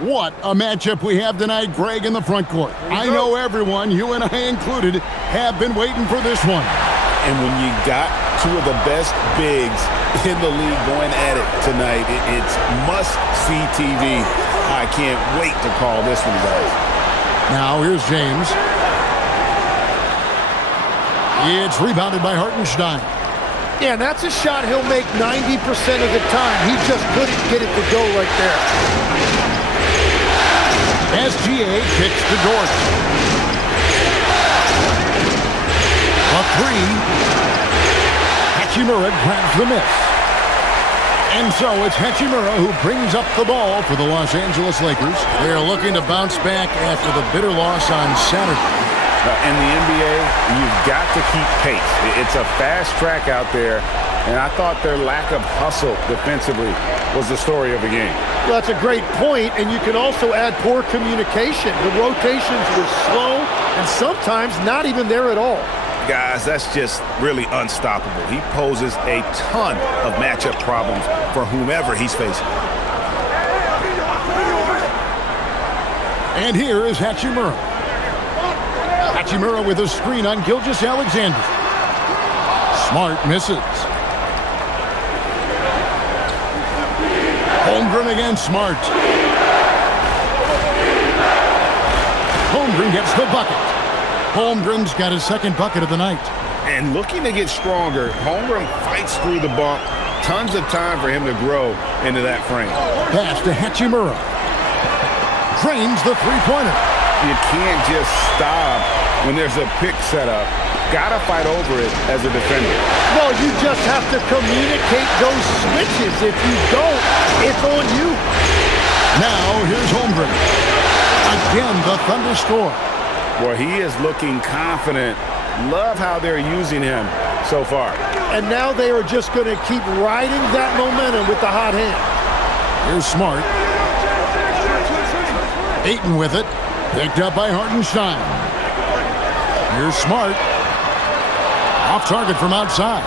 What a matchup we have tonight, Greg, in the front court. I know everyone, you and I included, have been waiting for this one. And when you got two of the best bigs in the league going at it tonight, it's must-see TV. I can't wait to call this one, guys. Now, here's James. It's rebounded by Hartenstein. Yeah, and that's a shot he'll make 90% of the time. He just couldn't get it to go right there. SGA kicks to Dort. A three. Hachimura grabs the miss. And so it's Hachimura who brings up the ball for the Los Angeles Lakers. They're looking to bounce back after the bitter loss on Saturday. In the NBA, you've got to keep pace. It's a fast track out there, and I thought their lack of hustle defensively was the story of the game. Well, that's a great point, and you can also add poor communication. The rotations were slow and sometimes not even there at all. Guys, that's just really unstoppable. He poses a ton of matchup problems for whomever he's facing. And here is Hachimura. Hachimura with a screen on Gilgeous-Alexander. Smart misses. Holmgren against Smart. Holmgren gets the bucket. Holmgren's got his second bucket of the night. And looking to get stronger, Holmgren fights through the bump. Tons of time for him to grow into that frame. Pass to Hachimura. Drains the three-pointer. You can't just stop when there's a pick set up. Gotta fight over it as a defender. Well, you just have to communicate those switches. If you don't, it's on you. Now, here's Holmgren. Again, the Thunder score. Well, he is looking confident. Love how they're using him so far. And now they are just going to keep riding that momentum with the hot hand. Here's Smart. Ayton with it. Picked up by Hartenstein. Here's Smart. Off target from outside.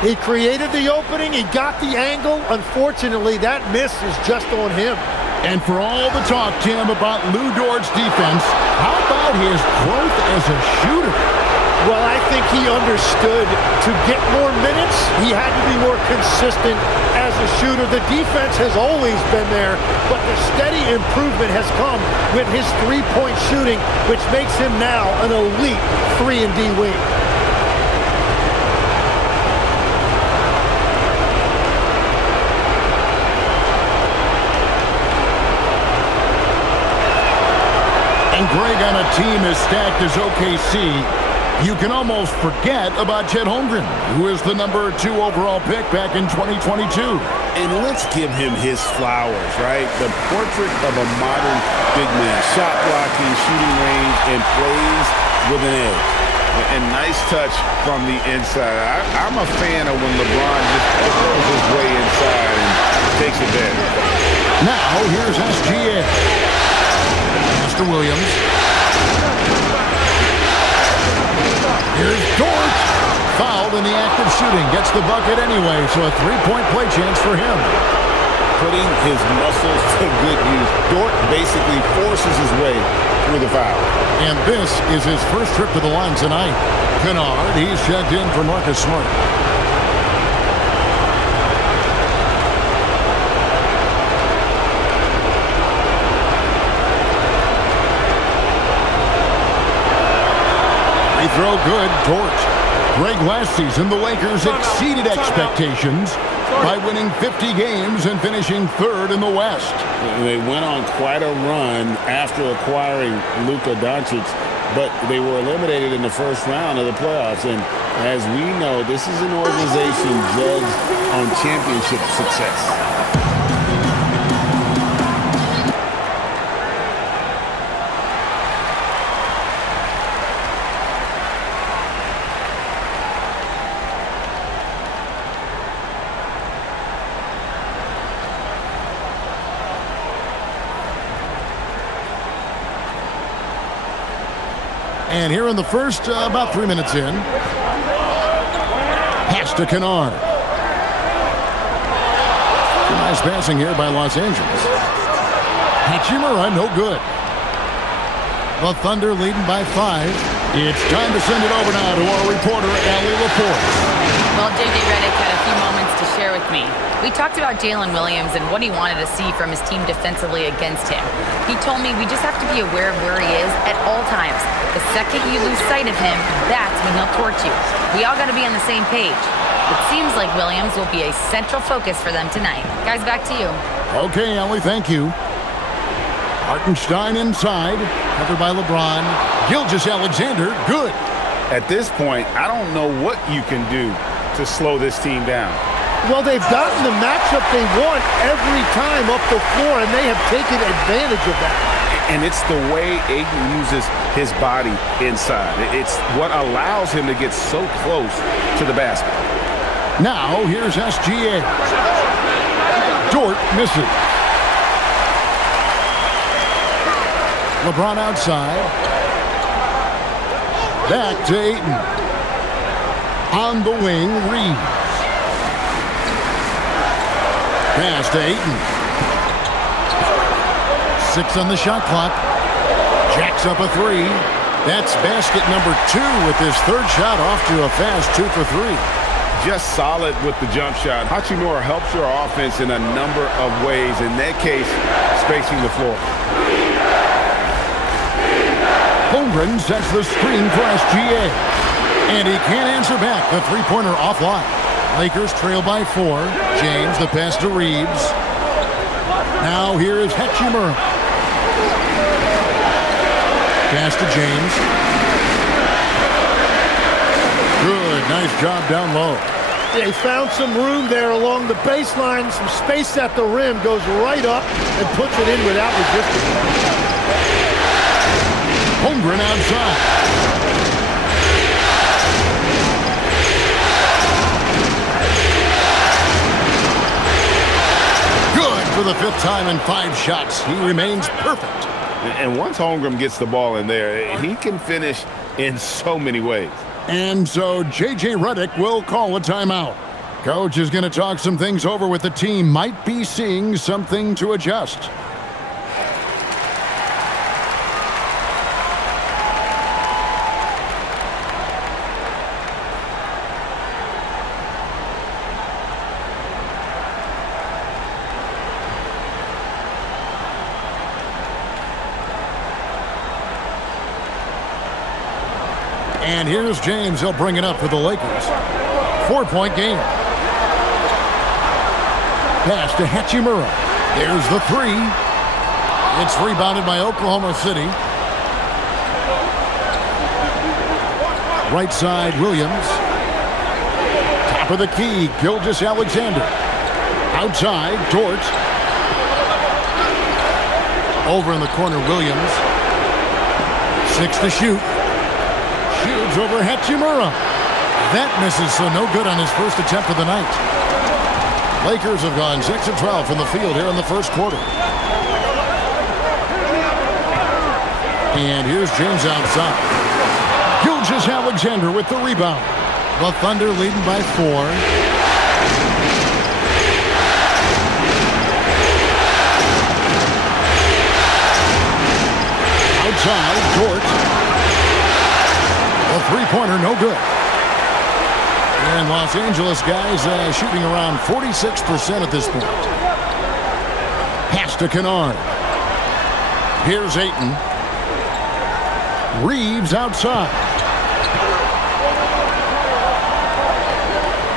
He created the opening. He got the angle. Unfortunately, that miss is just on him. And for all the talk, Tim, about Lou Dort's defense, how about his growth as a shooter? Well, I think he understood to get more minutes, he had to be more consistent as a shooter. The defense has always been there, but the steady improvement has come with his three-point shooting, which makes him now an elite 3-and-D wing. And Greg, on a team as stacked as OKC, you can almost forget about Chet Holmgren, who is the number 2 overall pick back in 2022. And let's give him his flowers, right? The portrait of a modern big man. Shot blocking, shooting range, and plays with an edge. And nice touch from the inside. I'm a fan of when LeBron just throws his way inside and takes advantage. Now, here's SGA. Master Williams. Here's Dort. Fouled in the act of shooting. Gets the bucket anyway, so a three-point play chance for him. Putting his muscles to good use. Dort basically forces his way through the foul. And this is his first trip to the line tonight. Kennard, he's checked in for Marcus Smart. Free throw good, Dort. Greg, last season, the Lakers exceeded expectations by winning 50 games and finishing 3rd in the West. They went on quite a run after acquiring Luka Doncic, but they were eliminated in the first round of the playoffs. And as we know, this is an organization judged on championship success. And here in the first, about 3 minutes in, pass to Kennard. Nice passing here by Los Angeles. Hachimura, no good. The Thunder leading by 5. It's time to send it over now to our reporter, Allie Laporte. Well, J.J. Redick had a few moments to share with me. We talked about Jalen Williams and what he wanted to see from his team defensively against him. He told me we just have to be aware of where he is at all times. The second you lose sight of him, that's when he'll torch you. We all got to be on the same page. It seems like Williams will be a central focus for them tonight. Guys, back to you. Okay, Allie, thank you. Hartenstein inside, covered by LeBron. Gilgeous-Alexander, good. At this point, I don't know what you can do to slow this team down. Well, they've gotten the matchup they want every time up the floor, and they have taken advantage of that. And it's the way Ayton uses his body inside. It's what allows him to get so close to the basket. Now, here's SGA. Dort misses. LeBron outside. Back to Ayton. On the wing, Reeves. Pass to Ayton. 6 on the shot clock. Jacks up a 3. That's basket number 2 with his third shot off to a fast 2 for 3. Just solid with the jump shot. Hachimura helps your offense in a number of ways. In that case, spacing the floor. Holmgren sets the screen for SGA. And he can't answer back. The three-pointer offline. Lakers trail by 4. James, the pass to Reeves. Now here is Hachimura. Pass to James. Good, nice job down low. They found some room there along the baseline. Some space at the rim. Goes right up and puts it in without resistance. Holmgren outside. For the 5th time in 5 shots. He remains perfect. And once Holmgren gets the ball in there, he can finish in so many ways. And so J.J. Redick will call a timeout. Coach is going to talk some things over with the team. Might be seeing something to adjust. And here's James. He'll bring it up for the Lakers. 4-point game. Pass to Hachimura. There's the 3. It's rebounded by Oklahoma City. Right side, Williams. Top of the key, Gilgeous-Alexander. Outside, Dort. Over in the corner, Williams. 6 to shoot. Shoots over Hachimura. That misses, so no good on his first attempt of the night. Lakers have gone 6 of 12 from the field here in the first quarter. And here's James outside. Gilgeous-Alexander with the rebound. The Thunder leading by 4. Outside, Dort. A three-pointer, no good. And Los Angeles guys shooting around 46% at this point. Pass to Kennard. Here's Ayton. Reeves outside.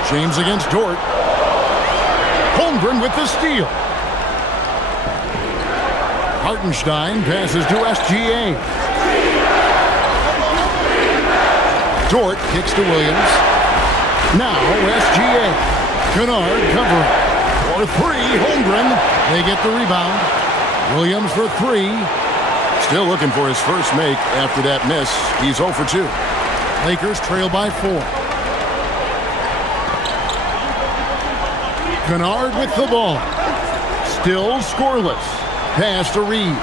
James against Dort. Holmgren with the steal. Hartenstein passes to SGA. Dort kicks to Williams. Now SGA. Kennard covering. For 3, Holmgren. They get the rebound. Williams for 3. Still looking for his first make after that miss. He's 0 for 2. Lakers trail by 4. Kennard with the ball. Still scoreless. Pass to Reeves.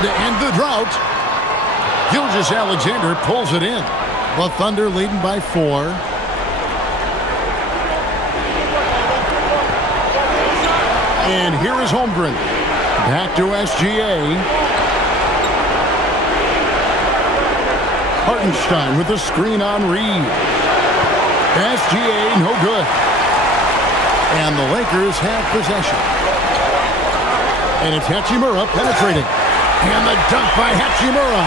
To end the drought, Gilgeous-Alexander pulls it in. The Thunder leading by 4. And here is Holmgren. Back to SGA. Hartenstein with the screen on Reed. SGA, no good. And the Lakers have possession. And it's Hachimura penetrating. And the dunk by Hachimura.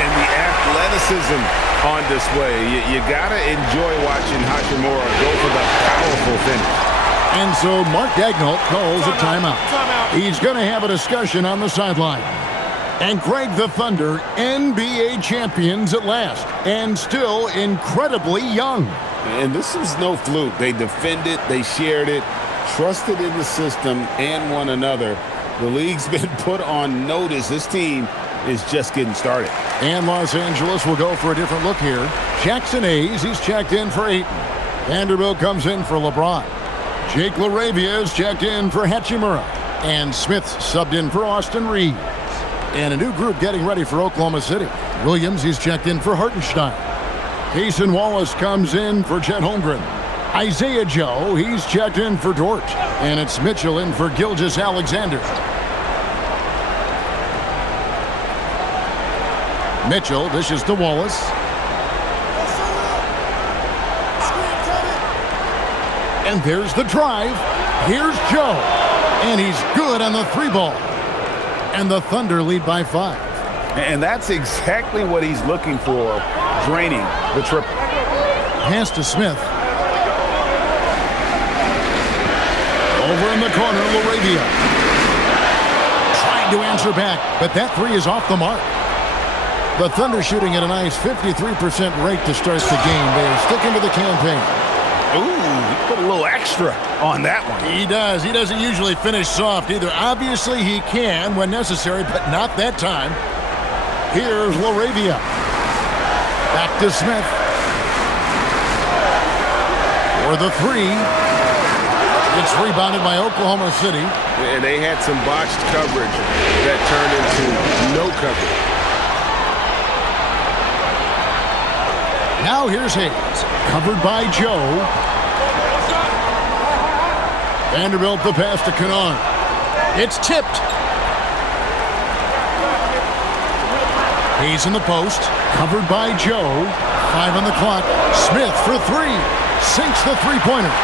And the athleticism on display. You got to enjoy watching Hachimura go for the powerful finish. And so Mark Daigneault calls a timeout. He's going to have a discussion on the sideline. And Greg, the Thunder, NBA champions at last, and still incredibly young. And this is no fluke. They defended, they shared it, trusted in the system and one another. The league's been put on notice. This team is just getting started. And Los Angeles will go for a different look here. Jackson Hayes, he's checked in for Ayton. Vanderbilt comes in for LeBron. Jake LaRavia is checked in for Hachimura. And Smith's subbed in for Austin Reeves. And a new group getting ready for Oklahoma City. Williams, he's checked in for Hartenstein. Cason Wallace comes in for Chet Holmgren. Isaiah Joe, he's checked in for Dort. And it's Mitchell in for Gilgeous-Alexander. Mitchell dishes to Wallace. And there's the drive. Here's Joe. And he's good on the three ball. And the Thunder lead by 5. And that's exactly what he's looking for, draining the triple. Pass to Smith. Over in the corner, LaRavia. Trying to answer back, but that three is off the mark. The Thunder shooting at a nice 53% rate to start the game. They're sticking to the campaign. Ooh, he put a little extra on that one. He does. He doesn't usually finish soft either. Obviously, he can when necessary, but not that time. Here's LaRavia. Back to Smith. For the three. It's rebounded by Oklahoma City. And they had some botched coverage that turned into no coverage. Now here's Hayes. Covered by Joe. Vanderbilt the pass to Kennard. It's tipped. Hayes in the post. Covered by Joe. 5 on the clock. Smith for 3. Sinks the three-pointer.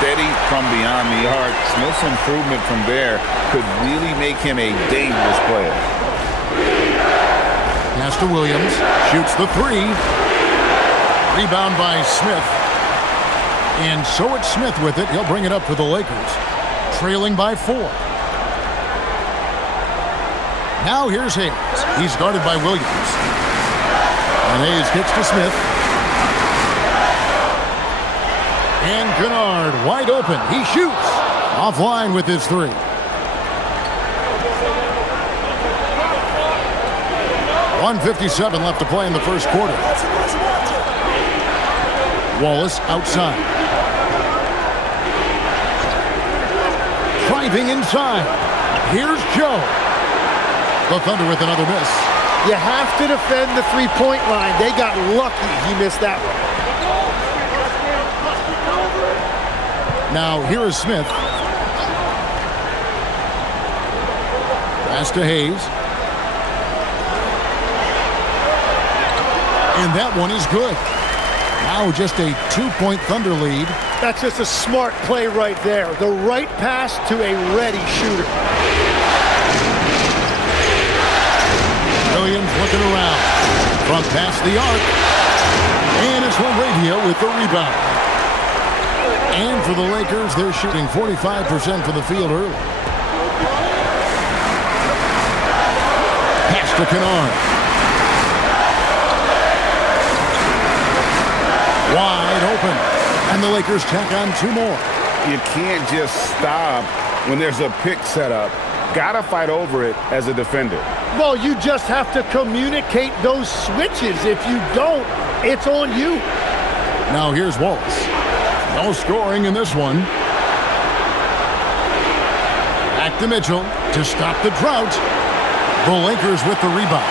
Steady from beyond the arc. Smith's improvement from there could really make him a dangerous player. Pass to Williams. Shoots the 3. Rebound by Smith. And so it's Smith with it. He'll bring it up for the Lakers. Trailing by 4. Now here's Hayes. He's guarded by Williams. And Hayes gets to Smith. And Kennard wide open. He shoots. Offline with his 3. .157 left to play in the first quarter. Wallace outside. Driving inside. Here's Joe. The Thunder with another miss. You have to defend the three-point line. They got lucky he missed that one. Now here is Smith. Pass to Hayes. And that one is good. Now just a 2-point Thunder lead. That's just a smart play right there. The right pass to a ready shooter. Williams looking around. From past the arc. And it's LaRavia with the rebound. And for the Lakers, they're shooting 45% from the field early. Pass to Kennard. Wide open. And the Lakers tack on 2 more. You can't just stop when there's a pick set up. Gotta fight over it as a defender. Well, you just have to communicate those switches. If you don't, it's on you. Now here's Wallace. No scoring in this one. Back to Mitchell to stop the drought. The Lakers with the rebound.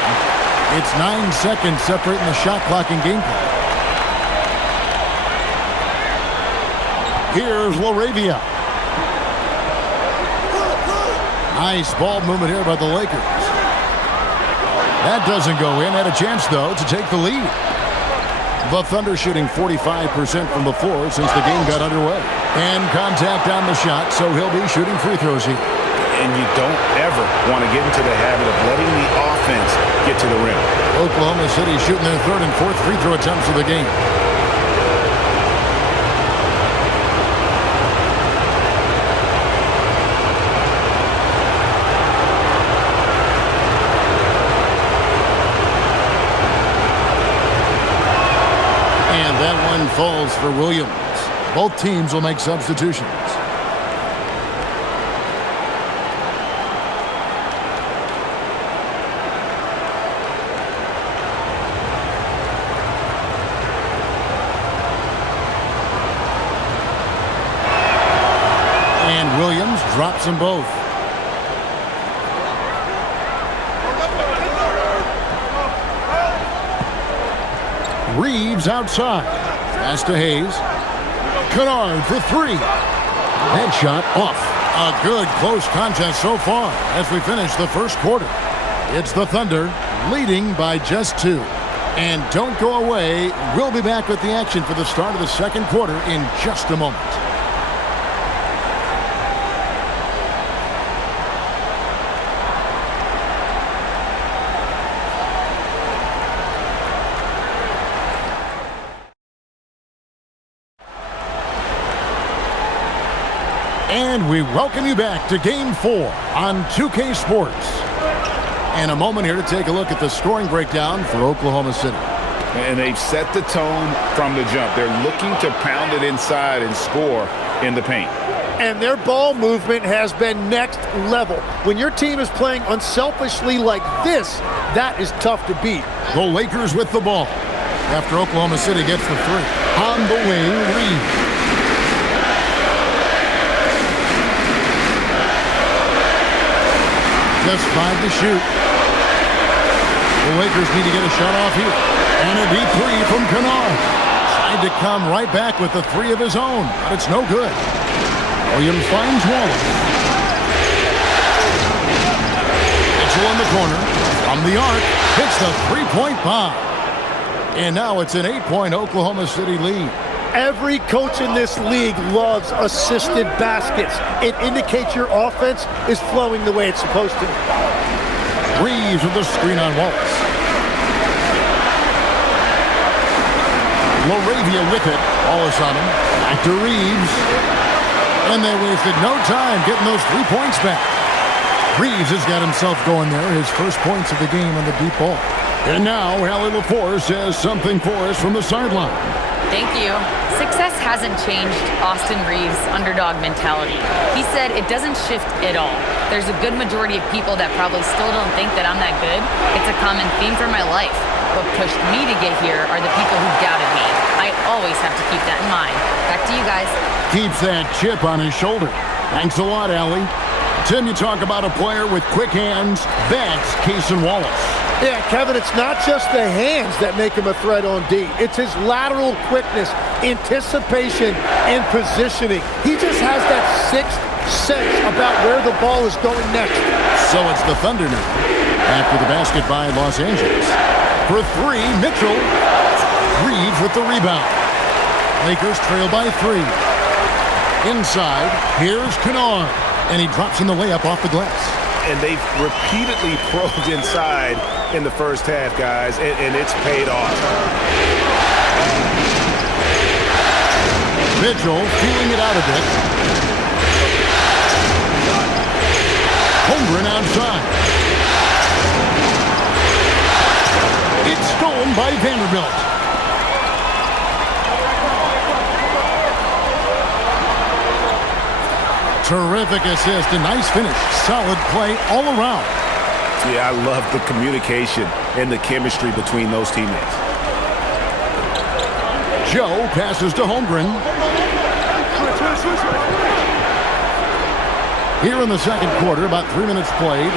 It's 9 seconds separating the shot clock and game clock. Here's LaRavia. Nice ball movement here by the Lakers. That doesn't go in. Had a chance, though, to take the lead. The Thunder shooting 45% from the floor since the game got underway. And contact on the shot, so he'll be shooting free throws here. And you don't ever want to get into the habit of letting the offense get to the rim. Oklahoma City shooting their third and fourth free throw attempts of the game. And that one falls for Williams. Both teams will make substitutions. And Williams drops them both. Reeves outside. Pass to Hayes. Kennard for three. That shot off. A good close contest so far as we finish the first quarter. It's the Thunder leading by just 2. And don't go away. We'll be back with the action for the start of the second quarter in just a moment. And we welcome you back to Game 4 on 2K Sports. And a moment here to take a look at the scoring breakdown for Oklahoma City. And they've set the tone from the jump. They're looking to pound it inside and score in the paint. And their ball movement has been next level. When your team is playing unselfishly like this, that is tough to beat. The Lakers with the ball after Oklahoma City gets the three. On the wing, Reeves. Just 5 to shoot. The Lakers need to get a shot off here. And a deep three from Kennard. Tried to come right back with the three of his own, but it's no good. Williams finds Wallace. Mitchell in the corner. From the arc, hits the three-point bomb. And now it's an 8-point Oklahoma City lead. Every coach in this league loves assisted baskets. It indicates your offense is flowing the way it's supposed to. Reeves with the screen on Wallace. LaRavia with it. Wallace on him. Back to Reeves. And they wasted no time getting those 3 points back. Reeves has got himself going there. His first points of the game on the deep ball. And now Allie LaForce says something for us from the sideline. Thank you. Success hasn't changed Austin Reeves' underdog mentality. He said it doesn't shift at all. There's a good majority of people that probably still don't think that I'm that good. It's a common theme for my life. What pushed me to get here are the people who doubted me. I always have to keep that in mind. Back to you guys. Keeps that chip on his shoulder. Thanks a lot, Allie. Tim, you talk about a player with quick hands. That's Cason Wallace. Yeah, Kevin, it's not just the hands that make him a threat on D. It's his lateral quickness, anticipation, and positioning. He just has that sixth sense about where the ball is going next. So it's the Thunder now. After the basket by Los Angeles. For three, Mitchell. Reeves with the rebound. Lakers trail by 3. Inside, here's Kennard. And he drops in the layup off the glass. And they've repeatedly probed inside in the first half, guys, and it's paid off. Mitchell feeling it out a bit. Holmgren outside. It's stolen by Vanderbilt. Terrific assist, a nice finish. Solid play all around. Yeah, I love the communication and the chemistry between those teammates. Joe passes to Holmgren. Here in the second quarter, about 3 minutes played.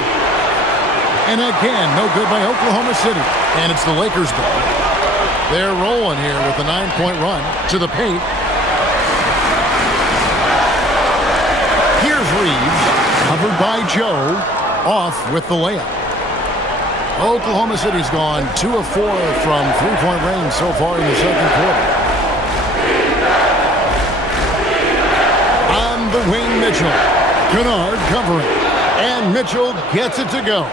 And again, no good by Oklahoma City. And it's the Lakers' ball. They're rolling here with a 9-point run to the paint. Here's Reeves. Covered by Joe. Off with the layup. Oklahoma City's gone 2 of 4 from three-point range so far in the second quarter. On the wing, Mitchell. Kennard covering. And Mitchell gets it to go.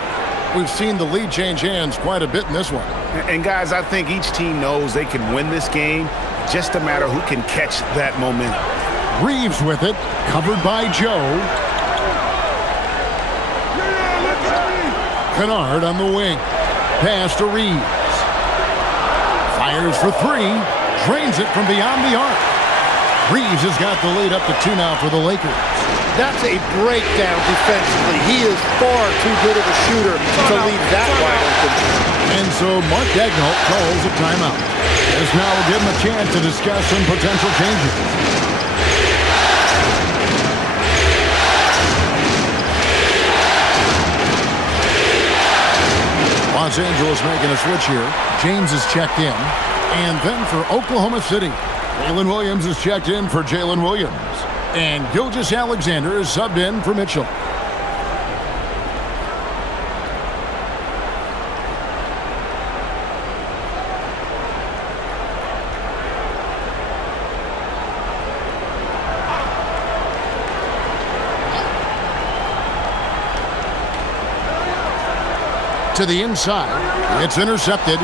We've seen the lead change hands quite a bit in this one. And guys, I think each team knows they can win this game. Just a matter who can catch that momentum. Reeves with it. Covered by Joe. Kennard on the wing. Pass to Reeves. Fires for 3. Drains it from beyond the arc. Reeves has got the lead up to 2 now for the Lakers. That's a breakdown defensively. He is far too good of a shooter to leave that wide open. And so Mark Daigneault calls a timeout. This now will give him a chance to discuss some potential changes. Los Angeles making a switch here. James is checked in. And then for Oklahoma City, Jalen Williams is checked in for Jalen Williams. And Gilgeous-Alexander is subbed in for Mitchell. To the inside. It's intercepted.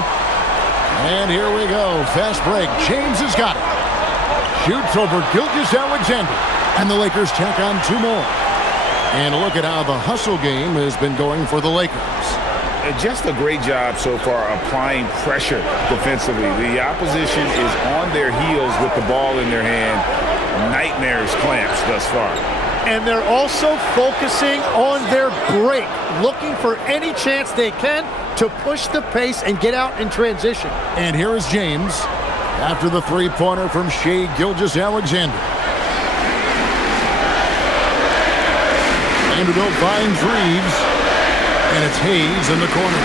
And here we go. Fast break. James has got it. Shoots over Gilgeous-Alexander. And the Lakers check on 2 more. And look at how the hustle game has been going for the Lakers. Just a great job so far applying pressure defensively. The opposition is on their heels with the ball in their hand. Nightmares clamps thus far. And they're also focusing on their break, looking for any chance they can to push the pace and get out in transition. And here is James after the three-pointer from Shai Gilgeous-Alexander. Vanderbilt finds Reeves, and it's Hayes in the corner.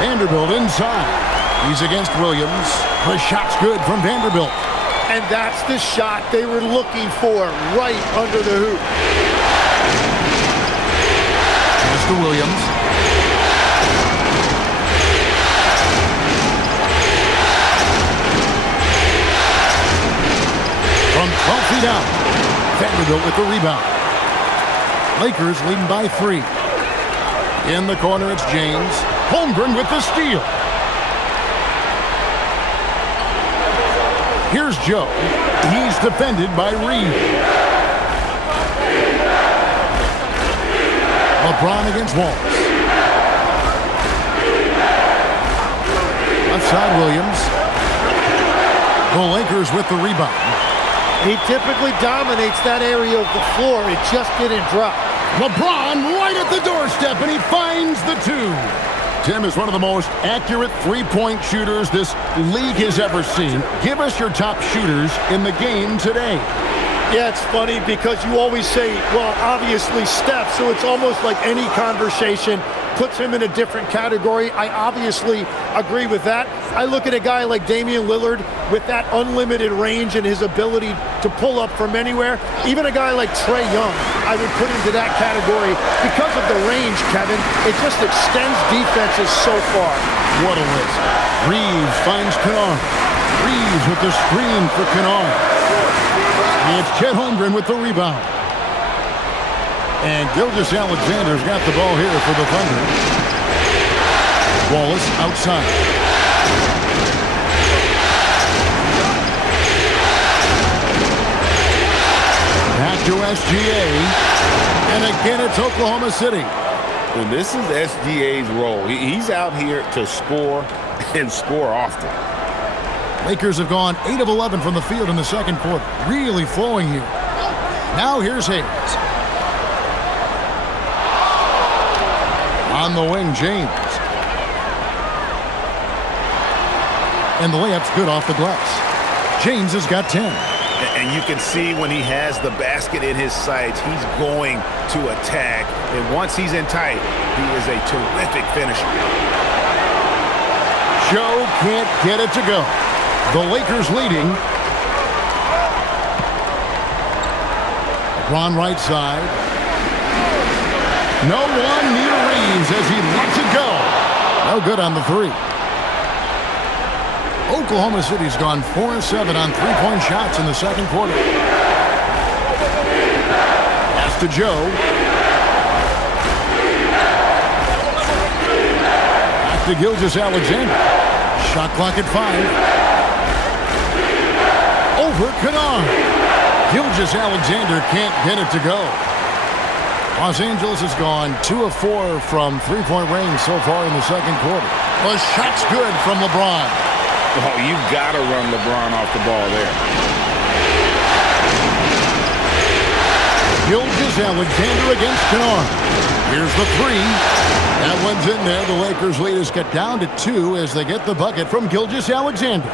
Vanderbilt inside. He's against Williams. The shot's good from Vanderbilt. And that's the shot they were looking for, right under the hoop. Pass to Williams. From 12 feet out, Vanderbilt with the rebound. Lakers leading by 3. In the corner, it's James. Holmgren with the steal. Here's Joe. He's defended by Reeves. LeBron against Wallace. Left side, Williams. The Lakers with the rebound. He typically dominates that area of the floor. It just didn't drop. LeBron right at the doorstep, and he finds the 2. Tim is one of the most accurate three-point shooters this league has ever seen. Give us your top shooters in the game today. Yeah, it's funny because you always say, well, obviously Steph, so it's almost like any conversation puts him in a different category. I obviously agree with that. I look at a guy like Damian Lillard with that unlimited range and his ability to pull up from anywhere. Even a guy like Trae Young, I would put into that category because of the range, Kevin. It just extends defenses so far. What a list. Reeves finds Kennard. Reeves with the screen for Kennard. It's Chet Holmgren with the rebound. And Gilgeous-Alexander's got the ball here for the Thunder. Wallace outside. Back to SGA. And again, it's Oklahoma City. And this is SGA's role. He's out here to score and score often. Lakers have gone 8 of 11 from the field in the second quarter. Really flowing here. Now here's Hayes. On the wing, James. And the layup's good off the glass. James has got 10. And you can see when he has the basket in his sights, he's going to attack. And once he's in tight, he is a terrific finisher. Joe can't get it to go. The Lakers leading. LeBron right side. No one near Reeves as he lets it go. No good on the three. Oklahoma City's gone 4-7 on three-point shots in the second quarter. Pass to Joe. Back to Gilgeous-Alexander. Shot clock at 5. Over Kennard. Gilgeous-Alexander can't get it to go. Los Angeles has gone 2 of 4 from three-point range so far in the second quarter. The shot's good from LeBron. Oh, you got to run LeBron off the ball there. Gilgeous-Alexander against Kennard. Here's the three. That one's in there. The Lakers lead us get down to 2 as they get the bucket from Gilgeous-Alexander.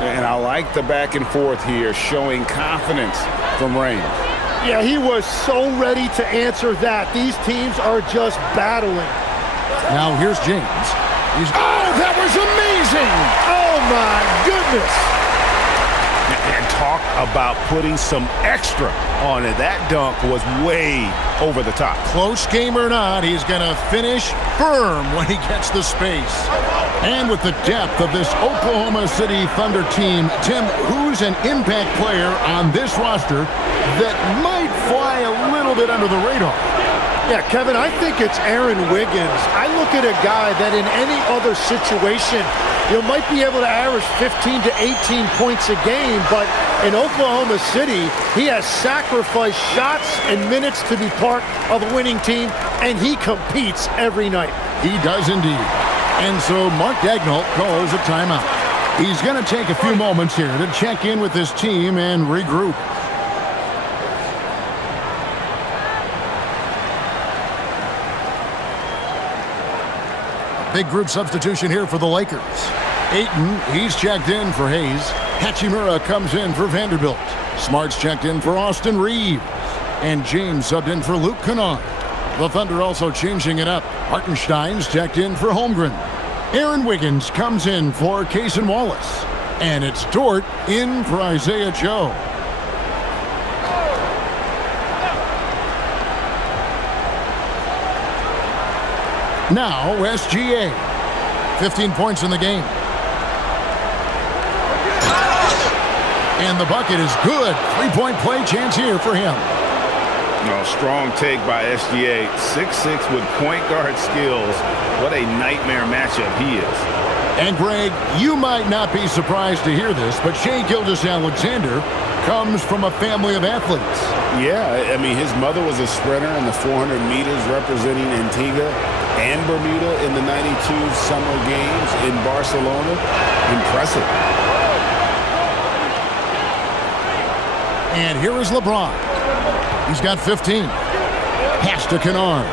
And I like the back and forth here, showing confidence from range. Yeah, he was so ready to answer that. These teams are just battling. Now here's James. Oh, that was amazing! Oh, my goodness. And talk about putting some extra on it. That dunk was way over the top. Close game or not, he's going to finish firm when he gets the space. And with the depth of this Oklahoma City Thunder team, Tim, who's an impact player on this roster that might fly a little bit under the radar? Yeah, Kevin, I think it's Aaron Wiggins. I look at a guy that in any other situation, you might be able to average 15 to 18 points a game, but in Oklahoma City, he has sacrificed shots and minutes to be part of a winning team, and he competes every night. He does indeed. And so Mark Daigneault calls a timeout. He's going to take a few moments here to check in with his team and regroup. Big group substitution here for the Lakers. Ayton, he's checked in for Hayes. Hachimura comes in for Vanderbilt. Smart's checked in for Austin Reeves. And James subbed in for Luke Kennard. The Thunder also changing it up. Hartenstein's checked in for Holmgren. Aaron Wiggins comes in for Cason Wallace. And it's Dort in for Isaiah Joe. Now, SGA. 15 points in the game. And the bucket is good. Three-point play chance here for him. No, strong take by SGA. 6'6" with point guard skills. What a nightmare matchup he is. And Greg, you might not be surprised to hear this, but Shai Gilgeous-Alexander comes from a family of athletes. Yeah, I mean, his mother was a sprinter in the 400 meters representing Antigua and Bermuda in the 92 Summer Games in Barcelona. Impressive. And here is LeBron. He's got 15. Pass to Kennard.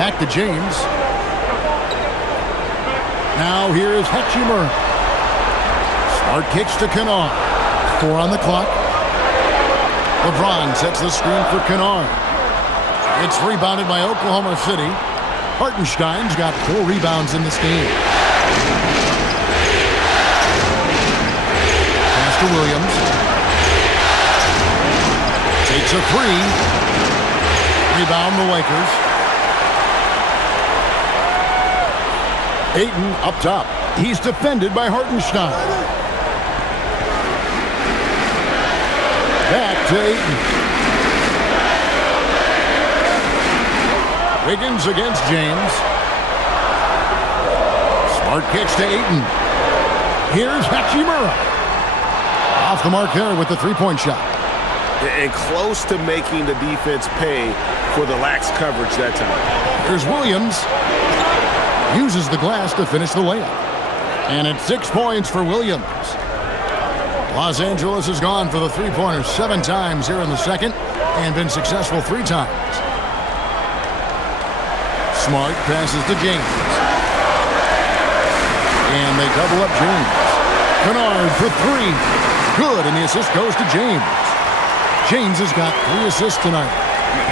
Back to James. Now here is Hachimura. Smart kicks to Kennard. 4 on the clock. LeBron sets the screen for Kennard. It's rebounded by Oklahoma City. Hartenstein's got 4 rebounds in this game. Pass to Williams. Takes a 3. Rebound the Lakers. Ayton up top. He's defended by Hartenstein. Back to Ayton. Wiggins against James. Smart kicks to Ayton. Here's Hachimura. Off the mark there with the three-point shot. And close to making the defense pay for the lax coverage that time. Here's Williams. Uses the glass to finish the layup. And it's 6 points for Williams. Los Angeles has gone for the three-pointer 7 times here in the second and been successful 3 times. Smart passes to James. And they double up James. Kennard for 3. Good, and the assist goes to James. James has got 3 assists tonight.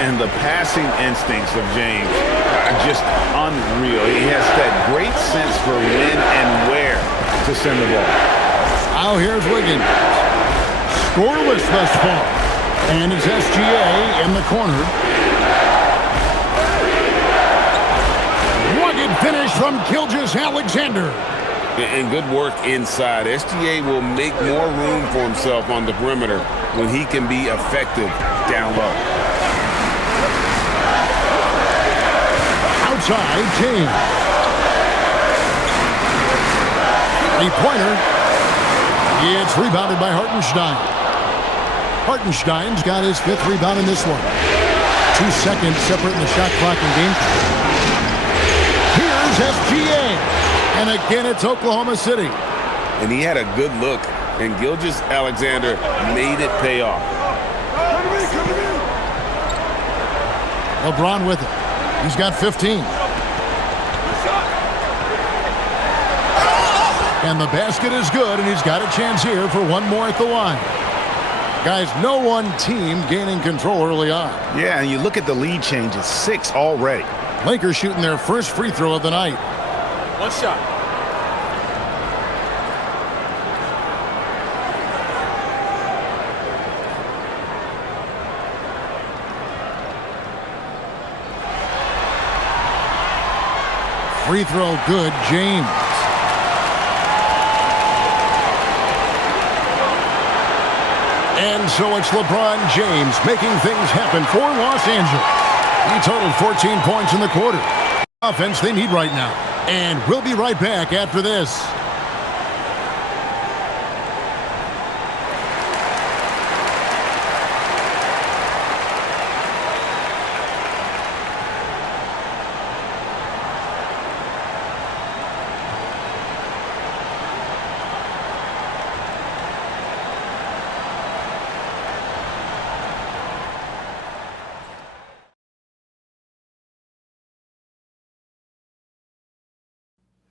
And the passing instincts of James are just unreal. He has that great sense for when and where to send the ball. Now here's Wiggins. Scoreless thus far. And it's SGA in the corner. Rugged finish from Gilgeous-Alexander. And good work inside. SGA will make more room for himself on the perimeter when he can be effective down low. Outside, James. Three-pointer. It's rebounded by Hartenstein. Hartenstein's got his 5th rebound in this one. 2 seconds separating the shot clock and game time. Here's SGA. And again, it's Oklahoma City. And he had a good look, and Gilgeous-Alexander made it pay off. LeBron with it. He's got 15. And the basket is good, and he's got a chance here for one more at the line. Guys, no one team gaining control early on. Yeah, and you look at the lead changes, 6 already. Lakers shooting their first free throw of the night. One shot. Free throw good, James. And so it's LeBron James making things happen for Los Angeles. He totaled 14 points in the quarter. Offense they need right now. And we'll be right back after this.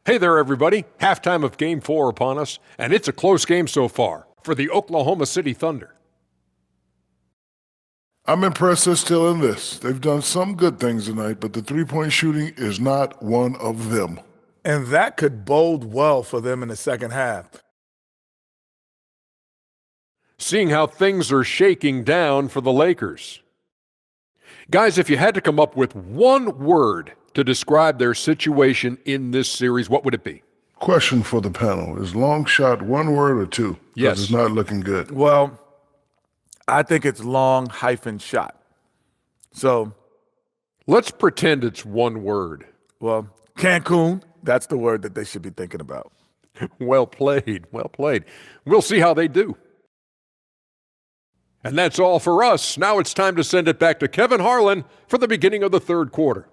Hey there, everybody. Halftime of Game 4 upon us, and it's a close game so far for the Oklahoma City Thunder. I'm impressed they're still in this. They've done some good things tonight, but the three-point shooting is not one of them. And that could bode well for them in the second half. Seeing how things are shaking down for the Lakers. Guys, if you had to come up with one word to describe their situation in this series, what would it be? Question for the panel. Is long shot one word or two? Yes. Because it's not looking good. Well, I think it's long-shot. So, let's pretend it's one word. well, Cancun, that's the word that they should be thinking about. Well played, well played. We'll see how they do. And that's all for us. Now it's time to send it back to Kevin Harlan for the beginning of the third quarter.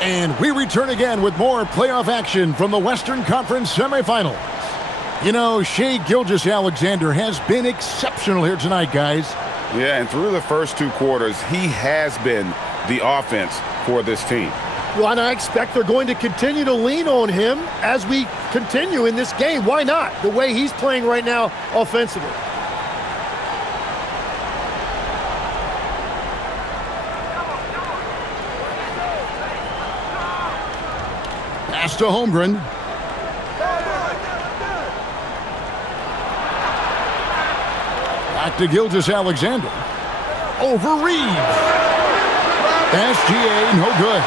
And we return again with more playoff action from the Western Conference semifinals. You know, Shai Gilgeous-Alexander has been exceptional here tonight, guys. Yeah, and through the first 2 quarters, he has been the offense for this team. Well, and I expect they're going to continue to lean on him as we continue in this game. Why not? The way he's playing right now offensively. Pass to Holmgren. Back to Gilgeous-Alexander. Over Reeves. SGA, no good.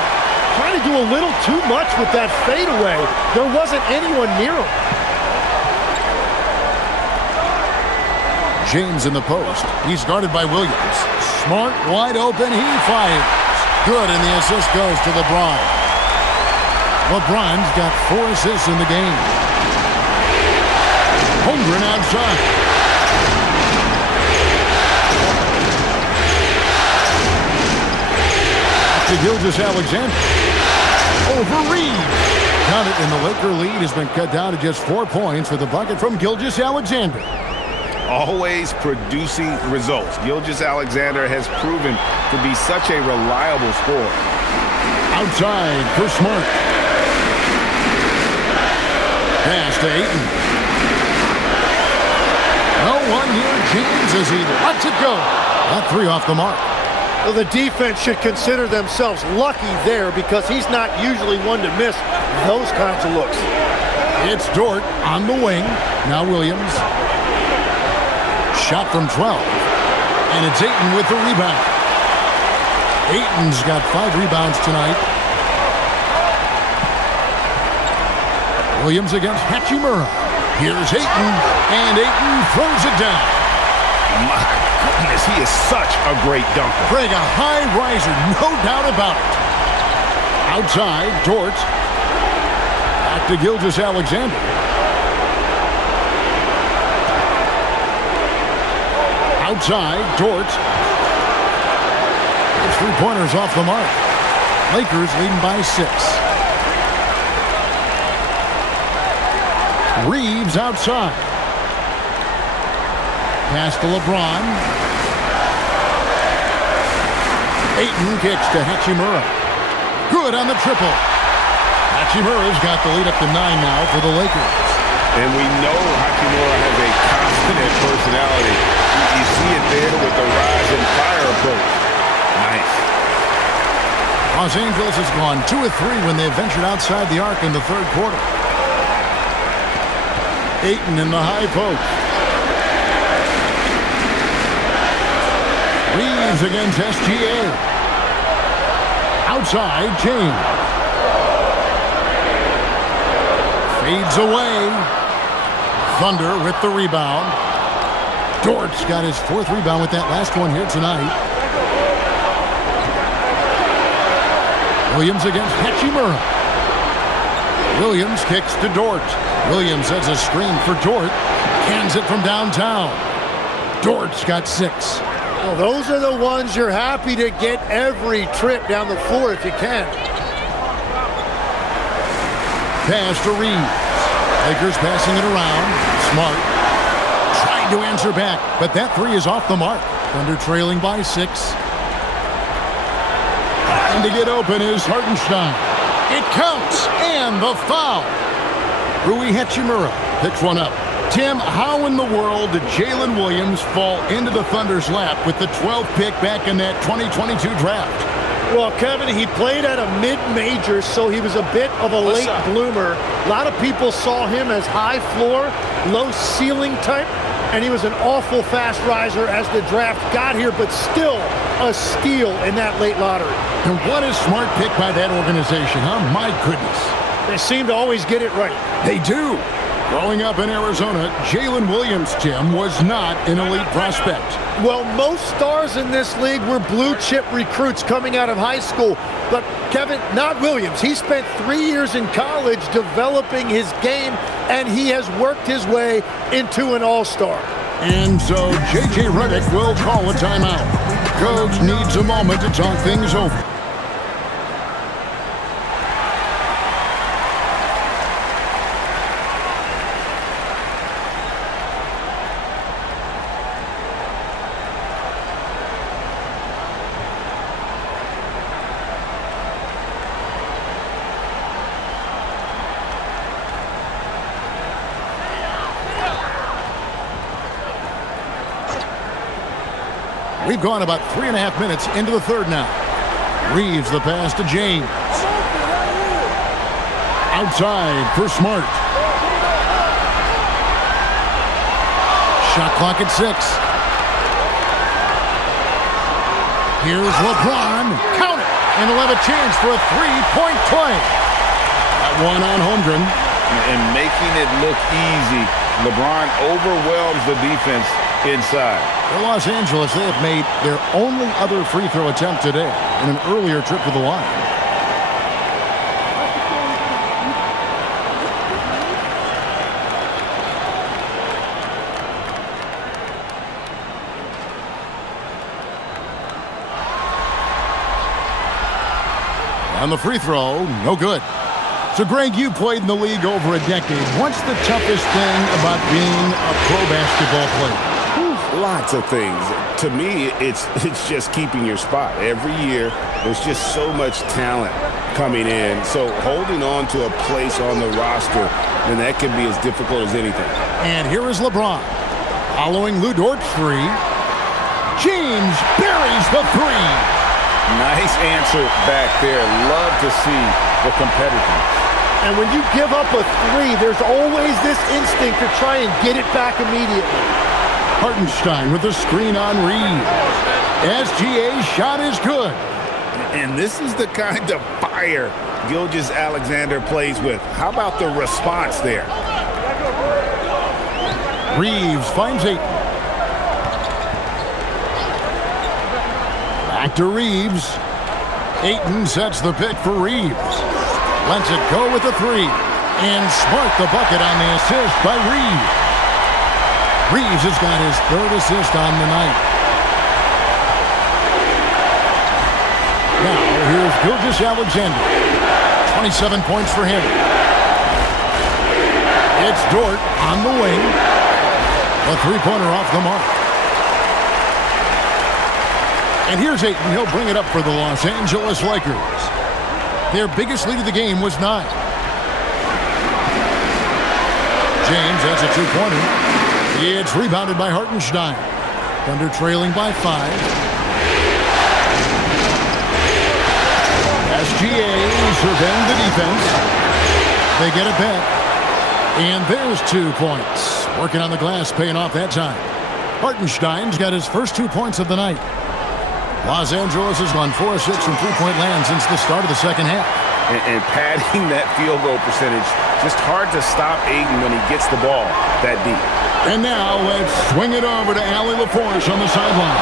Trying to do a little too much with that fadeaway. There wasn't anyone near him. James in the post. He's guarded by Williams. Smart, wide open, he fires. Good, and the assist goes to LeBron. LeBron's got 4 assists in the game. Holmgren outside. To Gilgeous-Alexander. Over Reeves. Count it, and the Laker lead has been cut down to just 4 points with a bucket from Gilgeous-Alexander. Always producing results. Gilgeous-Alexander has proven to be such a reliable scorer. Outside for Smart. Pass to Ayton. one here. James as he lets it go. That three off the mark. Well, the defense should consider themselves lucky there because he's not usually one to miss those kinds of looks. It's Dort on the wing. Now Williams. Shot from 12. And it's Ayton with the rebound. Ayton's got 5 rebounds tonight. Williams against Hachimura. Here's Ayton. And Ayton throws it down. My goodness, he is such a great dunker. Greg, a high riser, no doubt about it. Outside, Dort. Back to Gilgeous-Alexander. Outside, Dort. It's 3-pointers off the mark. Lakers leading by 6. Reeves outside. Pass to LeBron. Ayton kicks to Hachimura. Good on the triple. Hachimura's got the lead up to 9 now for the Lakers. And we know Hachimura has a confident personality. You see it there with the rise and fire approach. Nice. Los Angeles has gone 2 of 3 when they ventured outside the arc in the third quarter. Ayton in the high post. Reeves against SGA. Outside, James. Fades away. Thunder with the rebound. Dort's got his 4th rebound with that last one here tonight. Williams against Hachimura. Williams kicks to Dort. Williams has a screen for Dort. Cans it from downtown. Dort's got 6. Well, those are the ones you're happy to get every trip down the floor if you can. Pass to Reeves. Lakers passing it around. Smart. Trying to answer back, but that 3 is off the mark. Thunder trailing by 6. And to get open is Hartenstein. It counts, and the foul. Rui Hachimura picks one up. Tim, how in the world did Jalen Williams fall into the Thunder's lap with the 12th pick back in that 2022 draft? Well, Kevin, he played at a mid-major, so he was a bit of a late bloomer. A lot of people saw him as high floor, low ceiling type, and he was an awful fast riser as the draft got here, but still a steal in that late lottery. And what a smart pick by that organization, huh? My goodness. They seem to always get it right. They do. Growing up in Arizona, Jalen Williams, Tim, was not an elite prospect. Well, most stars in this league were blue-chip recruits coming out of high school. But, Kevin, not Williams. He spent 3 years in college developing his game, and he has worked his way into an all-star. And so J.J. Redick will call a timeout. Coach needs a moment to talk things over. We've gone about 3.5 minutes into the third now. Reeves the pass to James. Outside for Smart. Shot clock at 6. Here's LeBron. Count it. And they'll have a chance for a 3-point play. That one on Holmgren. And making it look easy, LeBron overwhelms the defense inside. For Los Angeles, they have made their only other free throw attempt today in an earlier trip to the line. On the free throw, no good. So, Greg, you played in the league over a decade. What's the toughest thing about being a pro basketball player? Lots of things. To me, it's just keeping your spot. Every year, there's just so much talent coming in. So holding on to a place on the roster, and that can be as difficult as anything. And here is LeBron. Following Lou Dort's three, James buries the three. Nice answer back there. Love to see the competitiveness. And when you give up a three, there's always this instinct to try and get it back immediately. Hartenstein with a screen on Reeves. SGA's shot is good. And this is the kind of fire Gilgeous-Alexander plays with. How about the response there? Reeves finds Ayton. Back to Reeves. Ayton sets the pick for Reeves. Lets it go with the three. And Smart the bucket on the assist by Reeves. Reeves has got his third assist on the night. Now here's Gilgeous-Alexander. 27 points for him. It's Dort on the wing. A three-pointer off the mark. And here's Ayton. He'll bring it up for the Los Angeles Lakers. Their biggest lead of the game was 9. James has a two-pointer. It's rebounded by Hartenstein. Thunder trailing by 5. SGA surveying the defense. They get it back. And there's 2 points. Working on the glass, paying off that time. Hartenstein's got his first 2 points of the night. Los Angeles has gone 4 of 6 from three-point land since the start of the second half. And padding that field goal percentage, just hard to stop Ayton when he gets the ball that deep. And now let's swing it over to Allie LaForce on the sideline.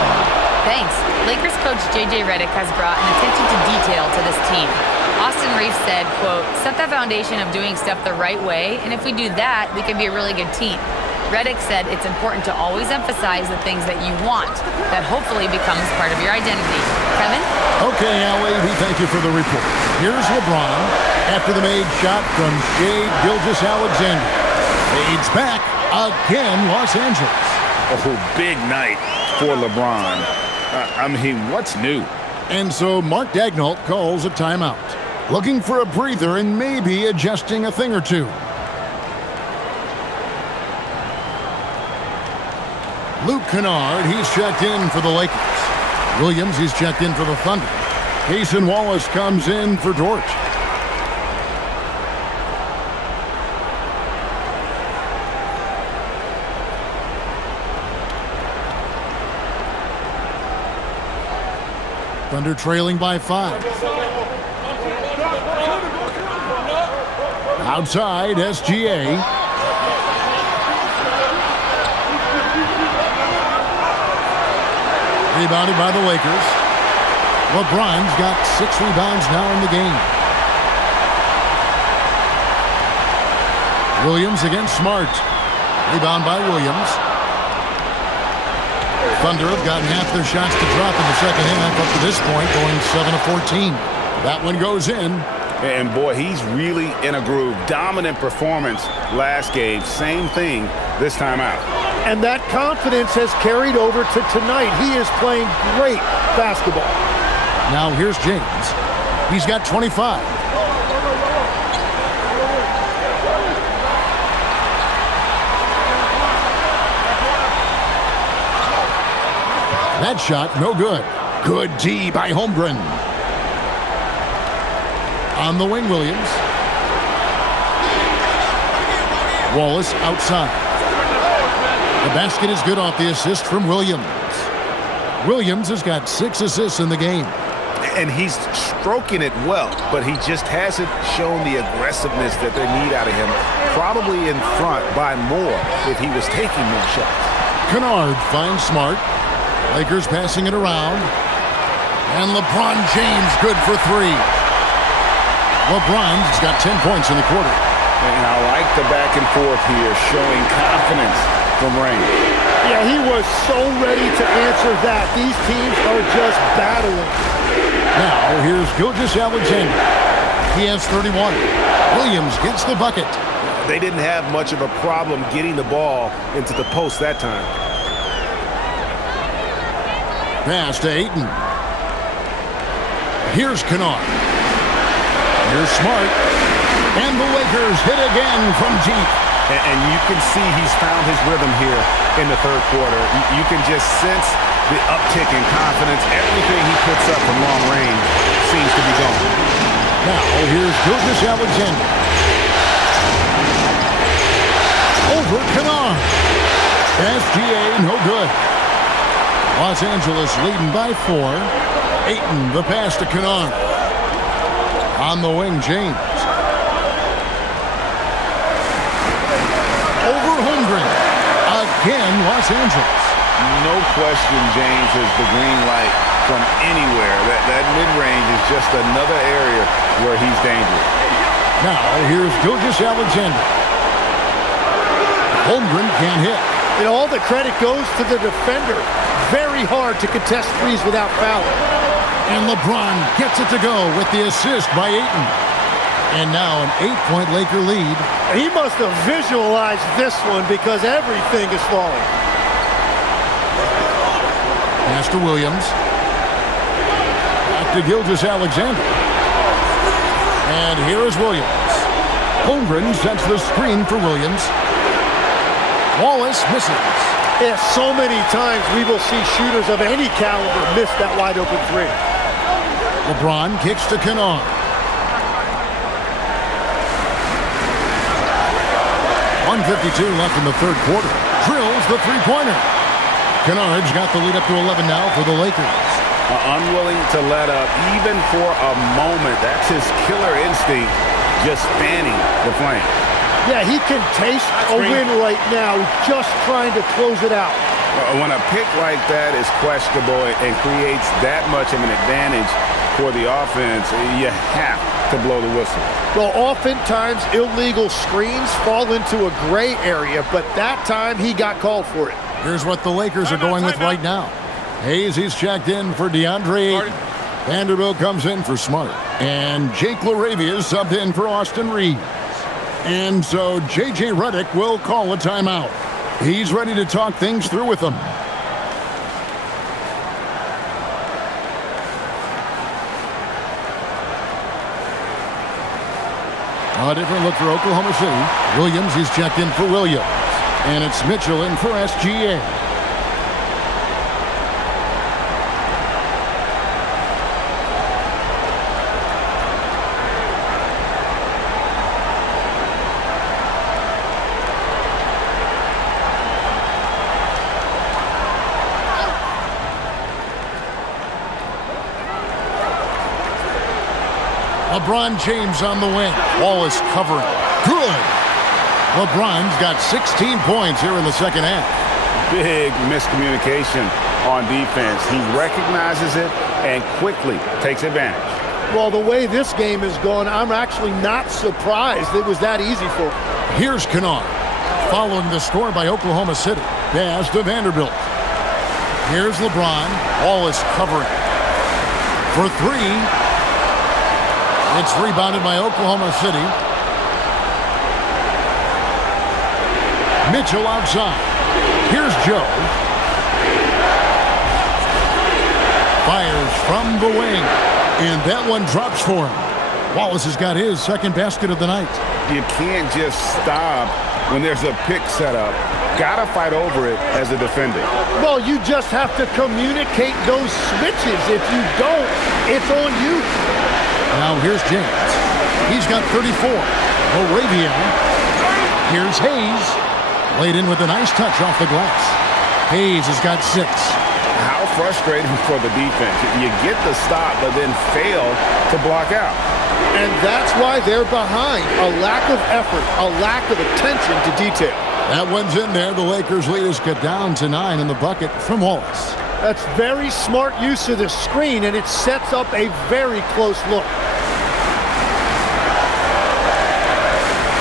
Thanks. Lakers coach J.J. Redick has brought an attention to detail to this team. Austin Reeves said, quote, "Set the foundation of doing stuff the right way, and if we do that, we can be a really good team." Redick said it's important to always emphasize the things that you want. That hopefully becomes part of your identity. Kevin? Okay, Allie, we thank you for the report. Here's LeBron after the made shot from Shai Gilgeous-Alexander. Fades back again, Los Angeles. Oh, big night for LeBron. I mean, what's new? And so Mark Daigneault calls a timeout. Looking for a breather and maybe adjusting a thing or two. Luke Kennard, he's checked in for the Lakers. Williams, he's checked in for the Thunder. Cason Wallace comes in for Dort. Thunder trailing by 5. Outside, SGA. Rebounded by the Lakers. LeBron's got 6 rebounds now in the game. Williams against Smart. Rebound by Williams. Thunder have gotten half their shots to drop in the second half up to this point, going 7 of 14. That one goes in. And boy, he's really in a groove. Dominant performance last game. Same thing this time out. And that confidence has carried over to tonight. He is playing great basketball. Now here's James. He's got 25. That shot, no good. Good D by Holmgren. On the wing, Williams. Wallace outside. The basket is good off the assist from Williams. Williams has got 6 assists in the game. And he's stroking it well, but he just hasn't shown the aggressiveness that they need out of him. Probably in front by more if he was taking more shots. Kennard finds Smart. Lakers passing it around. And LeBron James good for 3. LeBron's got 10 points in the quarter. And I like the back and forth here, showing confidence from range. Yeah, he was so ready to answer that. These teams are just battling. Now, here's Gilgeous-Alexander. He has 31. Williams gets the bucket. They didn't have much of a problem getting the ball into the post that time. Pass to Ayton. Here's Kennard. Here's Smart. And the Lakers hit again from deep. And you can see he's found his rhythm here in the third quarter. You can just sense the uptick in confidence. Everything he puts up from long range seems to be going. Now, here's Gilgeous Alexander. Over Kennard. SGA, no good. Los Angeles leading by 4. Ayton, the pass to Kennard. On the wing, James. Over Holmgren. Again, Los Angeles. No question, James is the green light from anywhere. That mid-range is just another area where he's dangerous. Now, here's Gilgeous Alexander. Holmgren can't hit. And all the credit goes to the defender. Very hard to contest threes without fouling. And LeBron gets it to go with the assist by Ayton. And now an 8-point Laker lead. He must have visualized this one because everything is falling. Pass to Williams. Back to Gilgeous Alexander. And here is Williams. Holmgren sets the screen for Williams. Wallace misses. Yeah, so many times we will see shooters of any caliber miss that wide open three. LeBron kicks to Kennard. .152 left in the third quarter. Drills the three-pointer. Kennard's got the lead up to 11 now for the Lakers. Unwilling to let up even for a moment. That's his killer instinct, just fanning the flame. Yeah, he can taste a win right now, just trying to close it out. When a pick like that is questionable and creates that much of an advantage for the offense, you have to blow the whistle. Well, oftentimes illegal screens fall into a gray area, but that time he got called for it. Here's what the Lakers are going with right now. Hayes, he's checked in for DeAndre Ayton. Vanderbilt comes in for Smart. And Jake LaRavia is subbed in for Austin Reeves. And so J.J. Redick will call a timeout. He's ready to talk things through with them. A different look for Oklahoma City. Williams, he's checked in for Williams. And it's Mitchell in for SGA. LeBron James on the wing. Wallace covering. Good. LeBron's got 16 points here in the second half. Big miscommunication on defense. He recognizes it and quickly takes advantage. Well, the way this game is going, I'm actually not surprised it was that easy for him. Here's Kennard. Following the score by Oklahoma City. Pass to Vanderbilt. Here's LeBron. Wallace covering. For three. It's rebounded by Oklahoma City. Mitchell outside. Here's Joe. Fires from the wing. And that one drops for him. Wallace has got his second basket of the night. You can't just stop when there's a pick set up. Gotta fight over it as a defender. Well, you just have to communicate those switches. If you don't, it's on you. Now here's James. He's got 34. Moravia. Here's Hayes. Laid in with a nice touch off the glass. Hayes has got 6. How frustrating for the defense. You get the stop, but then fail to block out. And that's why they're behind. A lack of effort, a lack of attention to detail. That one's in there. The Lakers lead us get down to 9 in the bucket from Wallace. That's very smart use of the screen, and it sets up a very close look.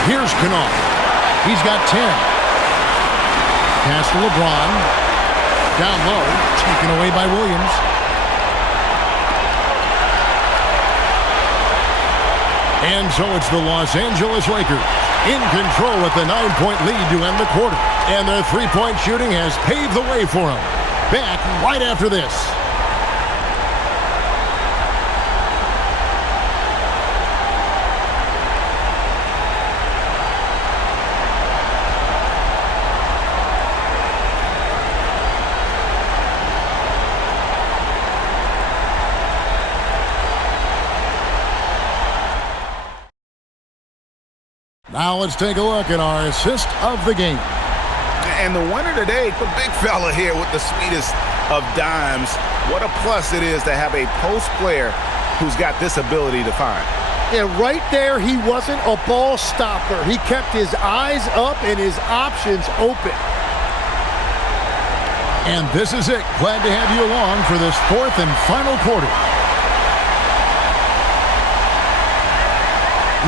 Here's Kennard. He's got 10. Pass to LeBron. Down low. Taken away by Williams. And so it's the Los Angeles Lakers in control with the 9-point lead to end the quarter. And their three-point shooting has paved the way for them. Back right after this. Now let's take a look at our assist of the game. And the winner today, the big fella here with the sweetest of dimes. What a plus it is to have a post player who's got this ability to find. Yeah, right there, he wasn't a ball stopper. He kept his eyes up and his options open. And this is it. Glad to have you along for this fourth and final quarter.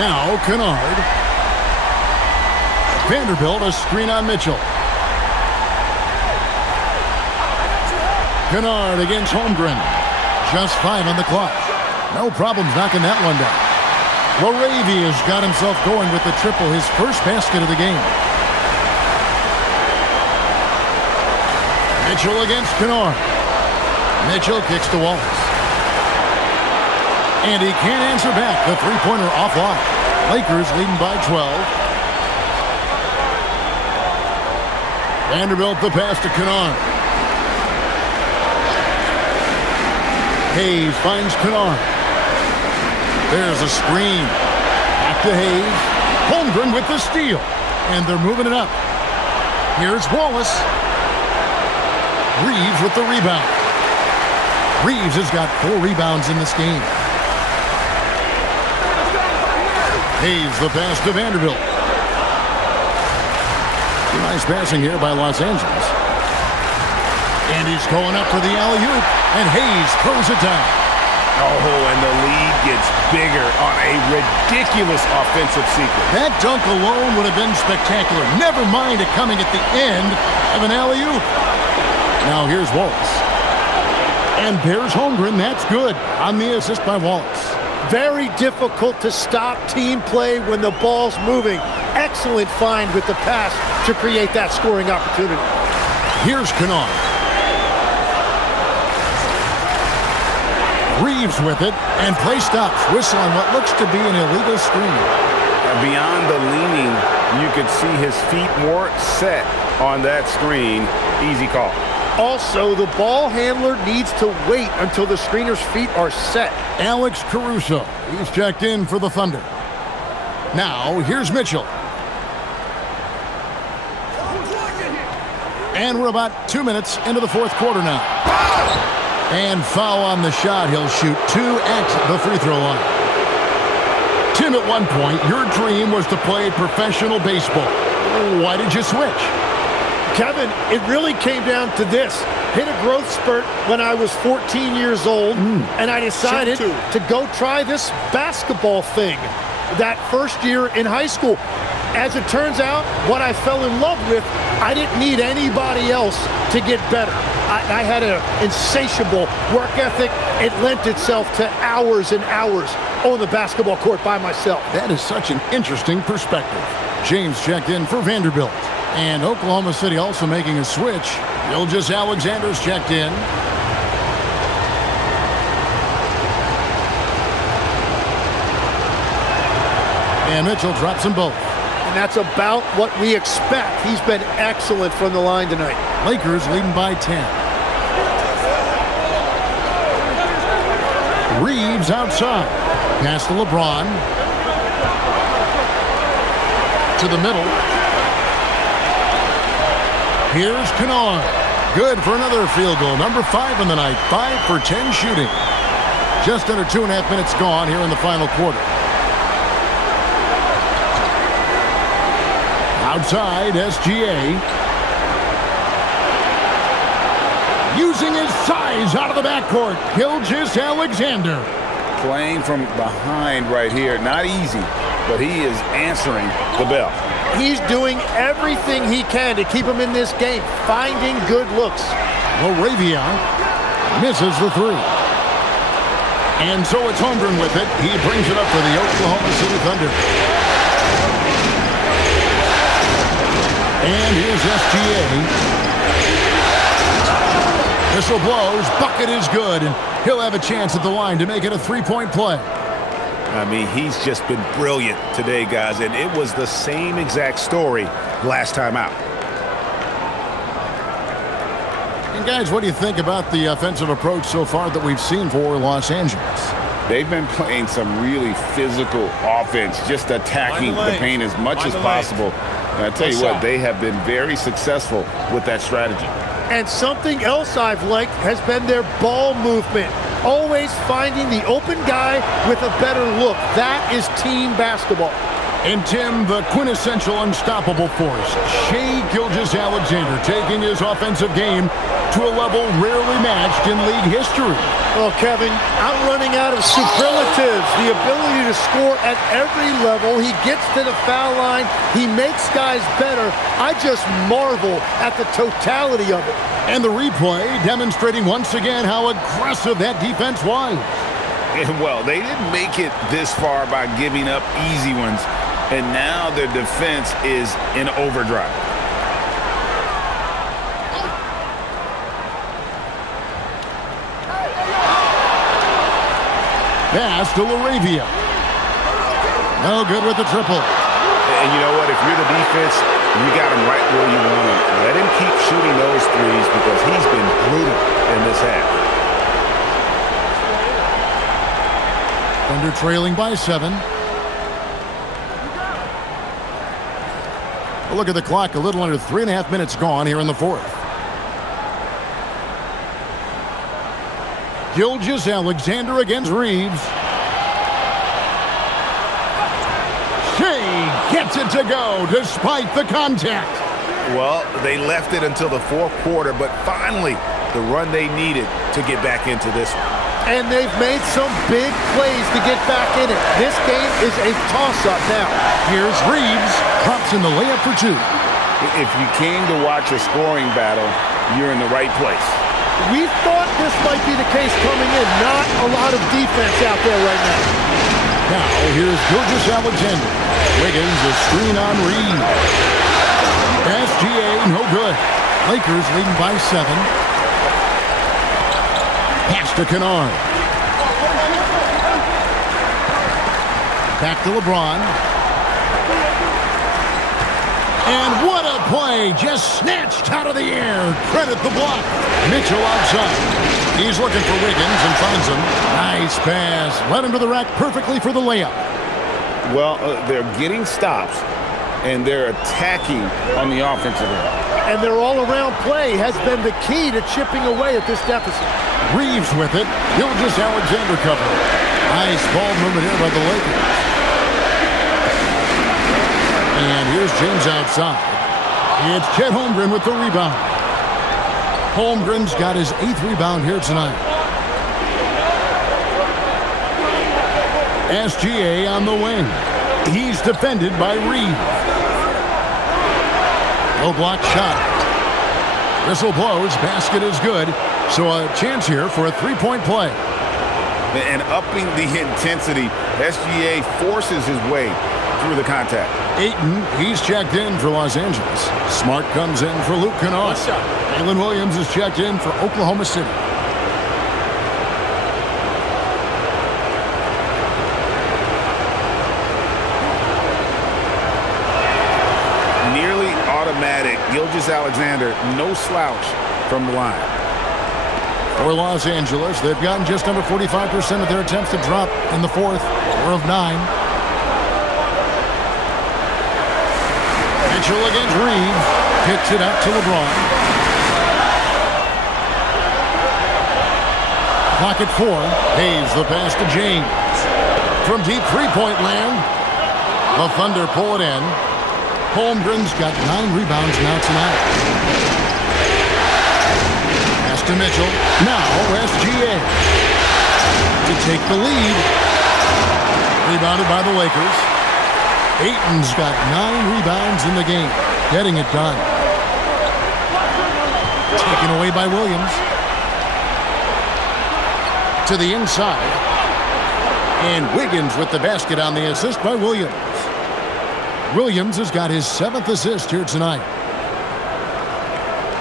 Now, Kennard. Vanderbilt, a screen on Mitchell. Kennard against Holmgren. Just 5 on the clock. No problems knocking that one down. LaRavia's got himself going with the triple, his first basket of the game. Mitchell against Kennard. Mitchell kicks to Wallace. And he can't answer back. The three-pointer offline. Lakers leading by 12. Vanderbilt the pass to Kennard. Hayes finds Kennard. There's a screen. Back to Hayes. Holmgren with the steal. And they're moving it up. Here's Wallace. Reeves with the rebound. Reeves has got 4 rebounds in this game. Hayes the pass to Vanderbilt. Nice passing here by Los Angeles. And he's going up for the alley-oop. And Hayes throws it down. Oh, and the lead gets bigger on a ridiculous offensive sequence. That dunk alone would have been spectacular. Never mind it coming at the end of an alley-oop. Now here's Wallace. And there's Holmgren. That's good on the assist by Wallace. Very difficult to stop team play when the ball's moving. Excellent find with the pass to create that scoring opportunity. Here's Kennard. Reeves with it, and play stops. Whistle on what looks to be an illegal screen. Beyond the leaning, you could see his feet more set on that screen. Easy call. Also, the ball handler needs to wait until the screener's feet are set. Alex Caruso. He's checked in for the Thunder. Now, here's Mitchell. And we're about 2 minutes into the fourth quarter now. And foul on the shot. He'll shoot 2 at the free throw line. Tim, at one point, your dream was to play professional baseball. Why did you switch? Kevin, it really came down to this. Hit a growth spurt when I was 14 years old, and I decided to go try this basketball thing that first year in high school. As it turns out, what I fell in love with, I didn't need anybody else to get better. I had an insatiable work ethic. It lent itself to hours and hours on the basketball court by myself. That is such an interesting perspective. James checked in for Vanderbilt. And Oklahoma City also making a switch. Gilgeous Alexander's checked in. And Mitchell drops them both. And that's about what we expect. He's been excellent from the line tonight. Lakers leading by 10. Reeves outside. Pass to LeBron. To the middle. Here's Kennard. Good for another field goal. Number 5 in the night. 5 for 10 shooting. Just under 2.5 minutes gone here in the final quarter. Outside, SGA. Using his size out of the backcourt. Gilgeous Alexander. Playing from behind right here. Not easy, but he is answering the bell. He's doing everything he can to keep him in this game, finding good looks. LaRavia misses the 3. And so it's Holmgren with it. He brings it up for the Oklahoma City Thunder. And here's SGA. Whistle blows. Bucket is good. And he'll have a chance at the line to make it a 3-point play. I mean, he's just been brilliant today, guys, and it was the same exact story last time out. And guys, what do you think about the offensive approach so far that we've seen for Los Angeles? They've been playing some really physical offense, just attacking the paint as much as possible. And I tell you what, they have been very successful with that strategy. And something else I've liked has been their ball movement. Always finding the open guy with a better look. That is team basketball. And Tim, the quintessential unstoppable force, Shai Gilgeous-Alexander, taking his offensive game to a level rarely matched in league history. Well, Kevin, I'm running out of superlatives. The ability to score at every level. He gets to the foul line. He makes guys better. I just marvel at the totality of it. And the replay demonstrating once again how aggressive that defense was. And well, they didn't make it this far by giving up easy ones. And now their defense is in overdrive. Pass to LaRavia. No good with the triple. And you know what? If you're the defense, you got him right where you want him. Let him keep shooting those threes because he's been brutal in this half. Thunder trailing by 7. A look at the clock, a little under 3.5 minutes gone here in the fourth. Gilgeous-Alexander against Reeves. Shai gets it to go despite the contact. Well, they left it until the fourth quarter, but finally the run they needed to get back into this one. And they've made some big plays to get back in it. This game is a toss-up now. Here's Reeves, drops in the layup for 2. If you came to watch a scoring battle, you're in the right place. We thought this might be the case coming in. Not a lot of defense out there right now. Now, here's Gilgeous-Alexander. Wiggins, a screen on Reeves. SGA, no good. Lakers leading by 7. Pass to Kennard. Back to LeBron. And what a play! Just snatched out of the air. Credit the block. Mitchell outside. He's looking for Wiggins and finds him. Nice pass. Led him to the rack perfectly for the layup. Well, they're getting stops, and they're attacking on the offensive end. And their all-around play has been the key to chipping away at this deficit. Reeves with it. Gilgeous-Alexander covering. Nice ball movement here by the Lakers. And here's James outside. It's Chet Holmgren with the rebound. Holmgren's got his 8th rebound here tonight. SGA on the wing. He's defended by Reeves. No block shot. Whistle blows. Basket is good. So a chance here for a 3-point play. And upping the intensity, SGA forces his way through the contact. Ayton, he's checked in for Los Angeles. Smart comes in for Luke Kennard. Jalen Williams is checked in for Oklahoma City. Nearly automatic. Gilgeous-Alexander, no slouch from the line. For Los Angeles, they've gotten just under 45% of their attempts to drop in the fourth, 4 of 9. Mitchell against Reeves. Kicks it out to LeBron. Clock at 4. Hayes the pass to James. From deep three-point land, the Thunder pull it in. Holmgren's got 9 rebounds now tonight. Pass to Mitchell. Now SGA to take the lead. Rebounded by the Lakers. Ayton's got 9 rebounds in the game. Getting it done. Taken away by Williams. To the inside. And Wiggins with the basket on the assist by Williams. Williams has got his 7th assist here tonight.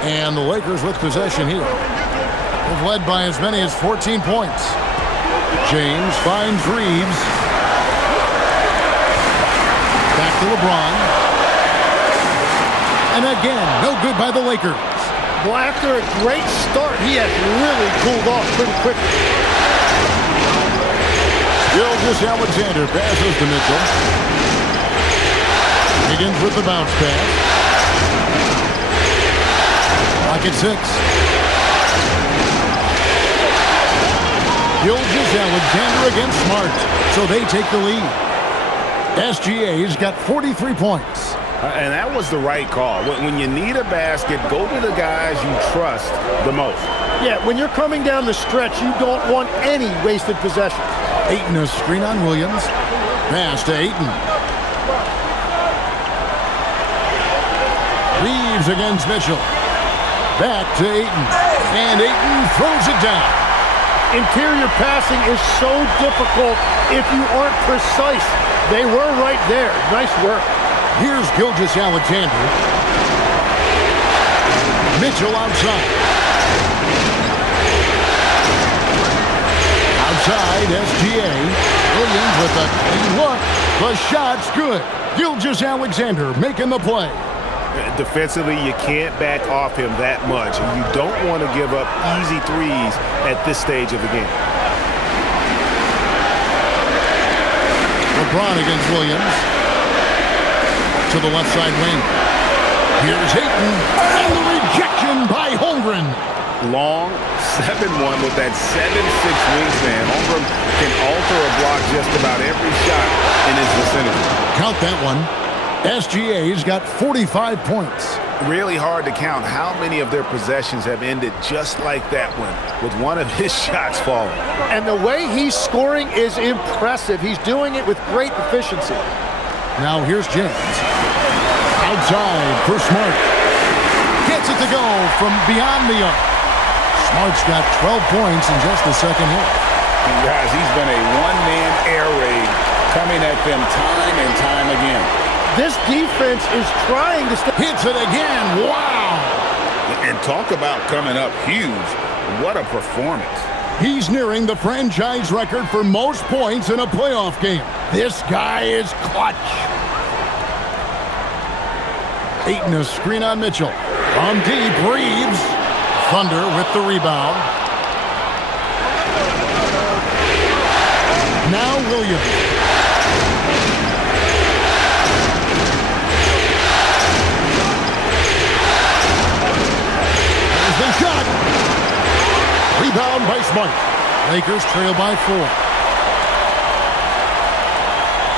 And the Lakers with possession here. They've led by as many as 14 points. James finds Reeves. Back to LeBron. And again, no good by the Lakers. Well, after a great start, he has really cooled off pretty quickly. Gilgeous-Alexander passes to Mitchell. Higgins with the bounce pass. Lock at 6. Gilgeous-Alexander against Smart. So they take the lead. SGA's got 43 points. And that was the right call. When you need a basket, go to the guys you trust the most. Yeah, when you're coming down the stretch, you don't want any wasted possession. Ayton a screen on Williams. Pass to Ayton. Reeves against Mitchell. Back to Ayton. And Ayton throws it down. Interior passing is so difficult if you aren't precise. They were right there. Nice work. Here's Gilgeous-Alexander. Mitchell outside. Outside, SGA. Williams with a clean look. The shot's good. Gilgeous-Alexander making the play. Defensively, you can't back off him that much. And you don't want to give up easy threes at this stage of the game. LeBron against Williams. To the left side wing. Here's Ayton. And the rejection by Holmgren. Long 7-1 with that 7'6" wingspan. Holmgren can alter a block just about every shot in his vicinity. Count that one. SGA's got 45 points. Really hard to count how many of their possessions have ended just like that one, with one of his shots falling. And the way he's scoring is impressive. He's doing it with great efficiency. Now here's James. Outside for Smart. Gets it to go from beyond the arc. Smart's got 12 points in just the second half. Guys, he's been a one-man air raid coming at them time and time again. This defense is trying to stay. Hits it again. Wow. And talk about coming up huge. What a performance. He's nearing the franchise record for most points in a playoff game. This guy is clutch. Ayton a screen on Mitchell. From deep, Reeves. Thunder with the rebound. Now Williams. There's the shot. Rebound by Smart. Lakers trail by 4.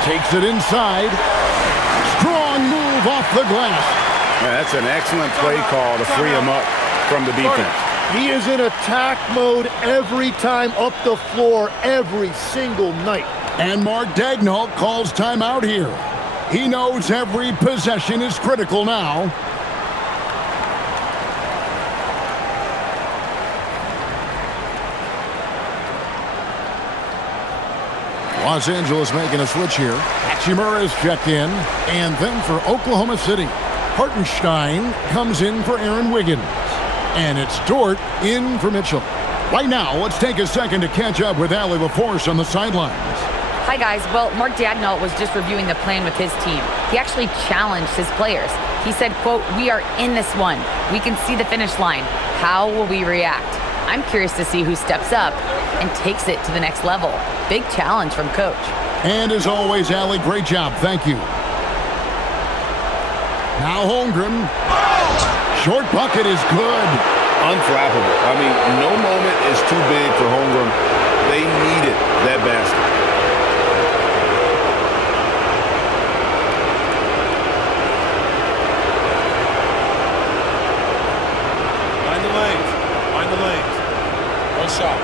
Takes it inside. Strong move off the glass. Yeah, that's an excellent play call to free him up from the defense. He is in attack mode every time up the floor, every single night. And Mark Daigneault calls timeout here. He knows every possession is critical now. Los Angeles making a switch here. Hachimura is checked in. And then for Oklahoma City, Hartenstein comes in for Aaron Wiggins. And it's Dort in for Mitchell. Right now, let's take a second to catch up with Allie LaForce on the sidelines. Hi, guys. Well, Mark Daigneault was just reviewing the plan with his team. He actually challenged his players. He said, quote, "We are in this one. We can see the finish line. How will we react?" I'm curious to see who steps up and takes it to the next level. Big challenge from Coach. And as always, Allie, great job. Thank you. Now Holmgren. Short bucket is good. Unflappable. I mean, no moment is too big for Holmgren. They needed that basket. Find the lanes. Find the lanes. One shot.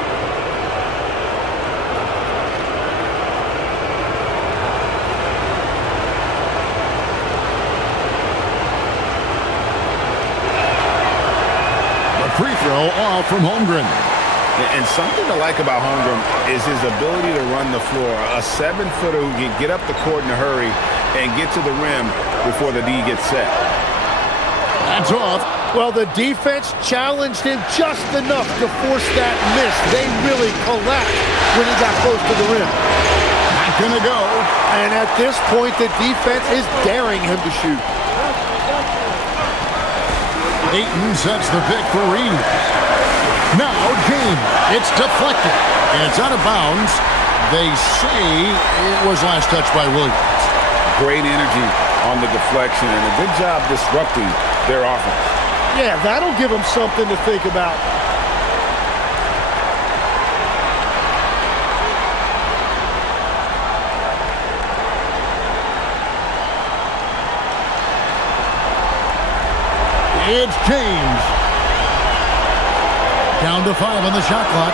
Free throw off from Holmgren. And something to like about Holmgren is his ability to run the floor. A 7-footer who can get up the court in a hurry and get to the rim before the D gets set. That's off. Well, the defense challenged him just enough to force that miss. They really collapsed when he got close to the rim. Not gonna go. And at this point, the defense is daring him to shoot. Ayton sets the pick for Reeves. Now James. It's deflected. And it's out of bounds. They say it was last touched by Williams. Great energy on the deflection and a good job disrupting their offense. Yeah, that'll give them something to think about. It's James. Down to 5 on the shot clock.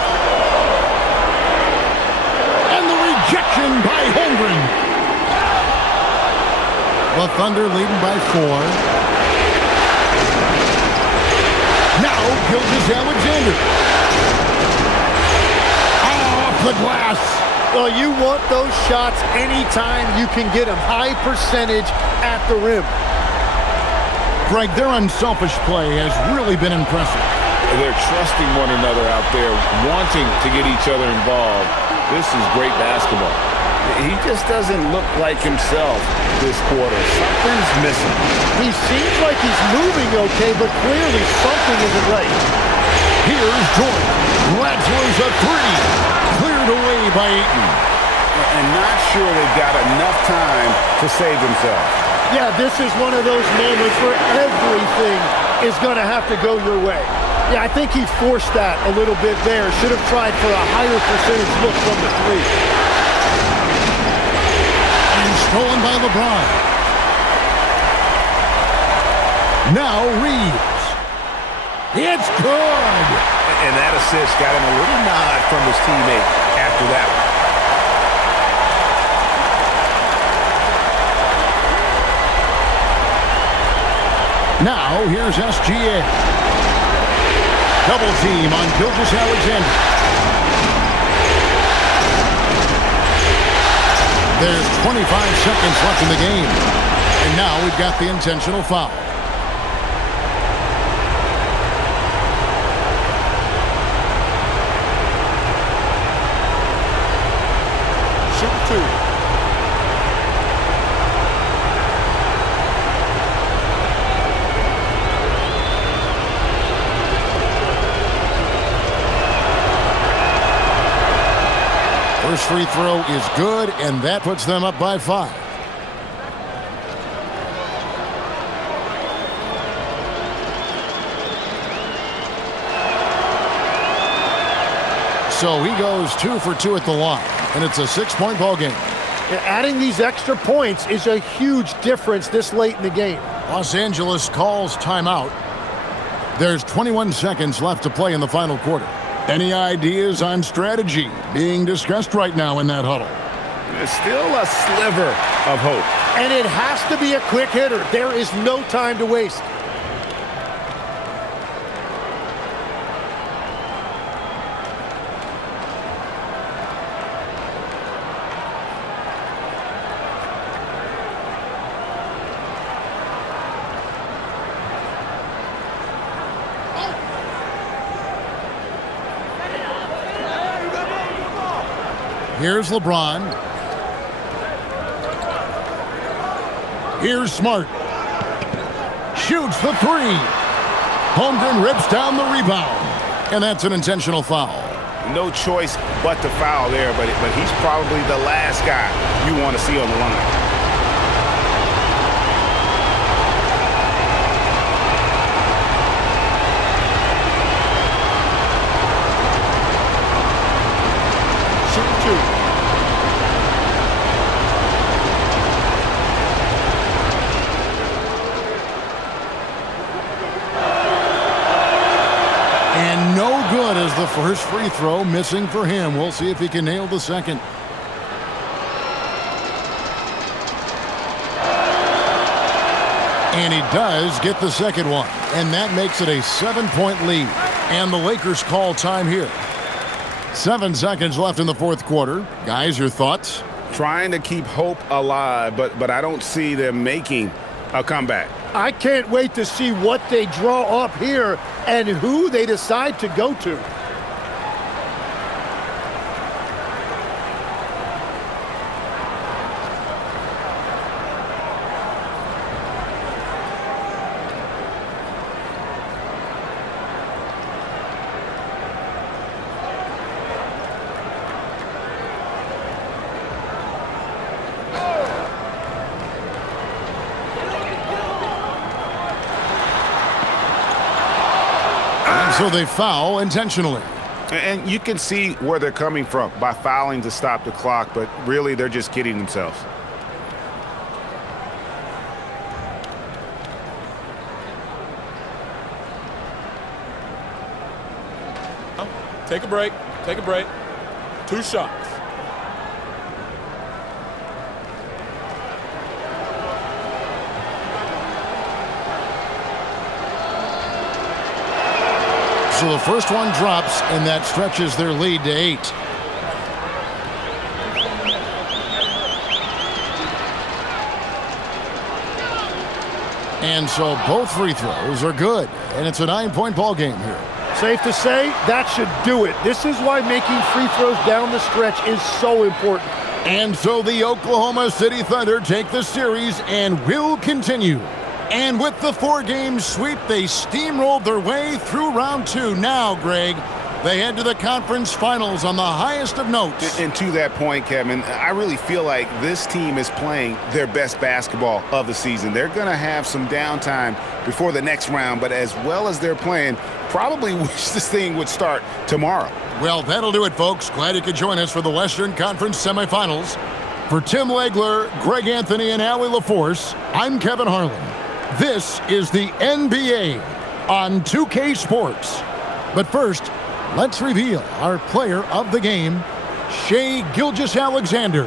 And the rejection by Holmgren. The Thunder leading by 4. Now Gilgeous-Alexander. Off the glass. Well, you want those shots anytime you can get them. High percentage at the rim. Greg, their unselfish play has really been impressive. They're trusting one another out there, wanting to get each other involved. This is great basketball. He just doesn't look like himself this quarter. Something's missing. He seems like he's moving okay, but clearly something isn't right. Here's Jordan. Rattler's a 3. Cleared away by Ayton. And not sure they've got enough time to save themselves. Yeah, this is one of those moments where everything is going to have to go your way. Yeah, I think he forced that a little bit there. Should have tried for a higher percentage look from the 3. And stolen by LeBron. Now Reeves. It's good. And that assist got him a little nod from his teammate after that one. Now, here's SGA. Double team on Gilgeous-Alexander. There's 25 seconds left in the game. And now we've got the intentional foul. Shoot 2. First free throw is good, and that puts them up by 5. So he goes 2 for 2 at the line, and it's a 6-point ball game. Adding these extra points is a huge difference this late in the game. Los Angeles calls timeout. There's 21 seconds left to play in the final quarter. Any ideas on strategy being discussed right now in that huddle? There's still a sliver of hope. And it has to be a quick hitter. There is no time to waste. Here's LeBron. Here's Smart. Shoots the 3. Holmgren rips down the rebound. And that's an intentional foul. No choice but to foul there, but he's probably the last guy you want to see on the line. And no good as the first free throw missing for him. We'll see if he can nail the second. And he does get the second one. And that makes it a 7-point lead. And the Lakers call time here. 7 seconds left in the fourth quarter. Guys, your thoughts? Trying to keep hope alive, but I don't see them making a comeback. I can't wait to see what they draw up here and who they decide to go to. So they foul intentionally. And you can see where they're coming from by fouling to stop the clock, but really they're just kidding themselves. Take a break. Take a break. 2 shots. So the first one drops, and that stretches their lead to 8. And so both free throws are good, and it's a 9-point ball game here. Safe to say, that should do it. This is why making free throws down the stretch is so important. And so the Oklahoma City Thunder take the series and will continue. And with the 4-game sweep, they steamrolled their way through round 2. Now, Greg, they head to the conference finals on the highest of notes. And to that point, Kevin, I really feel like this team is playing their best basketball of the season. They're going to have some downtime before the next round, but as well as they're playing, probably wish this thing would start tomorrow. Well, that'll do it, folks. Glad you could join us for the Western Conference semifinals. For Tim Legler, Greg Anthony, and Allie LaForce, I'm Kevin Harlan. This is the NBA on 2K Sports. But first, let's reveal our player of the game, Shai Gilgeous-Alexander.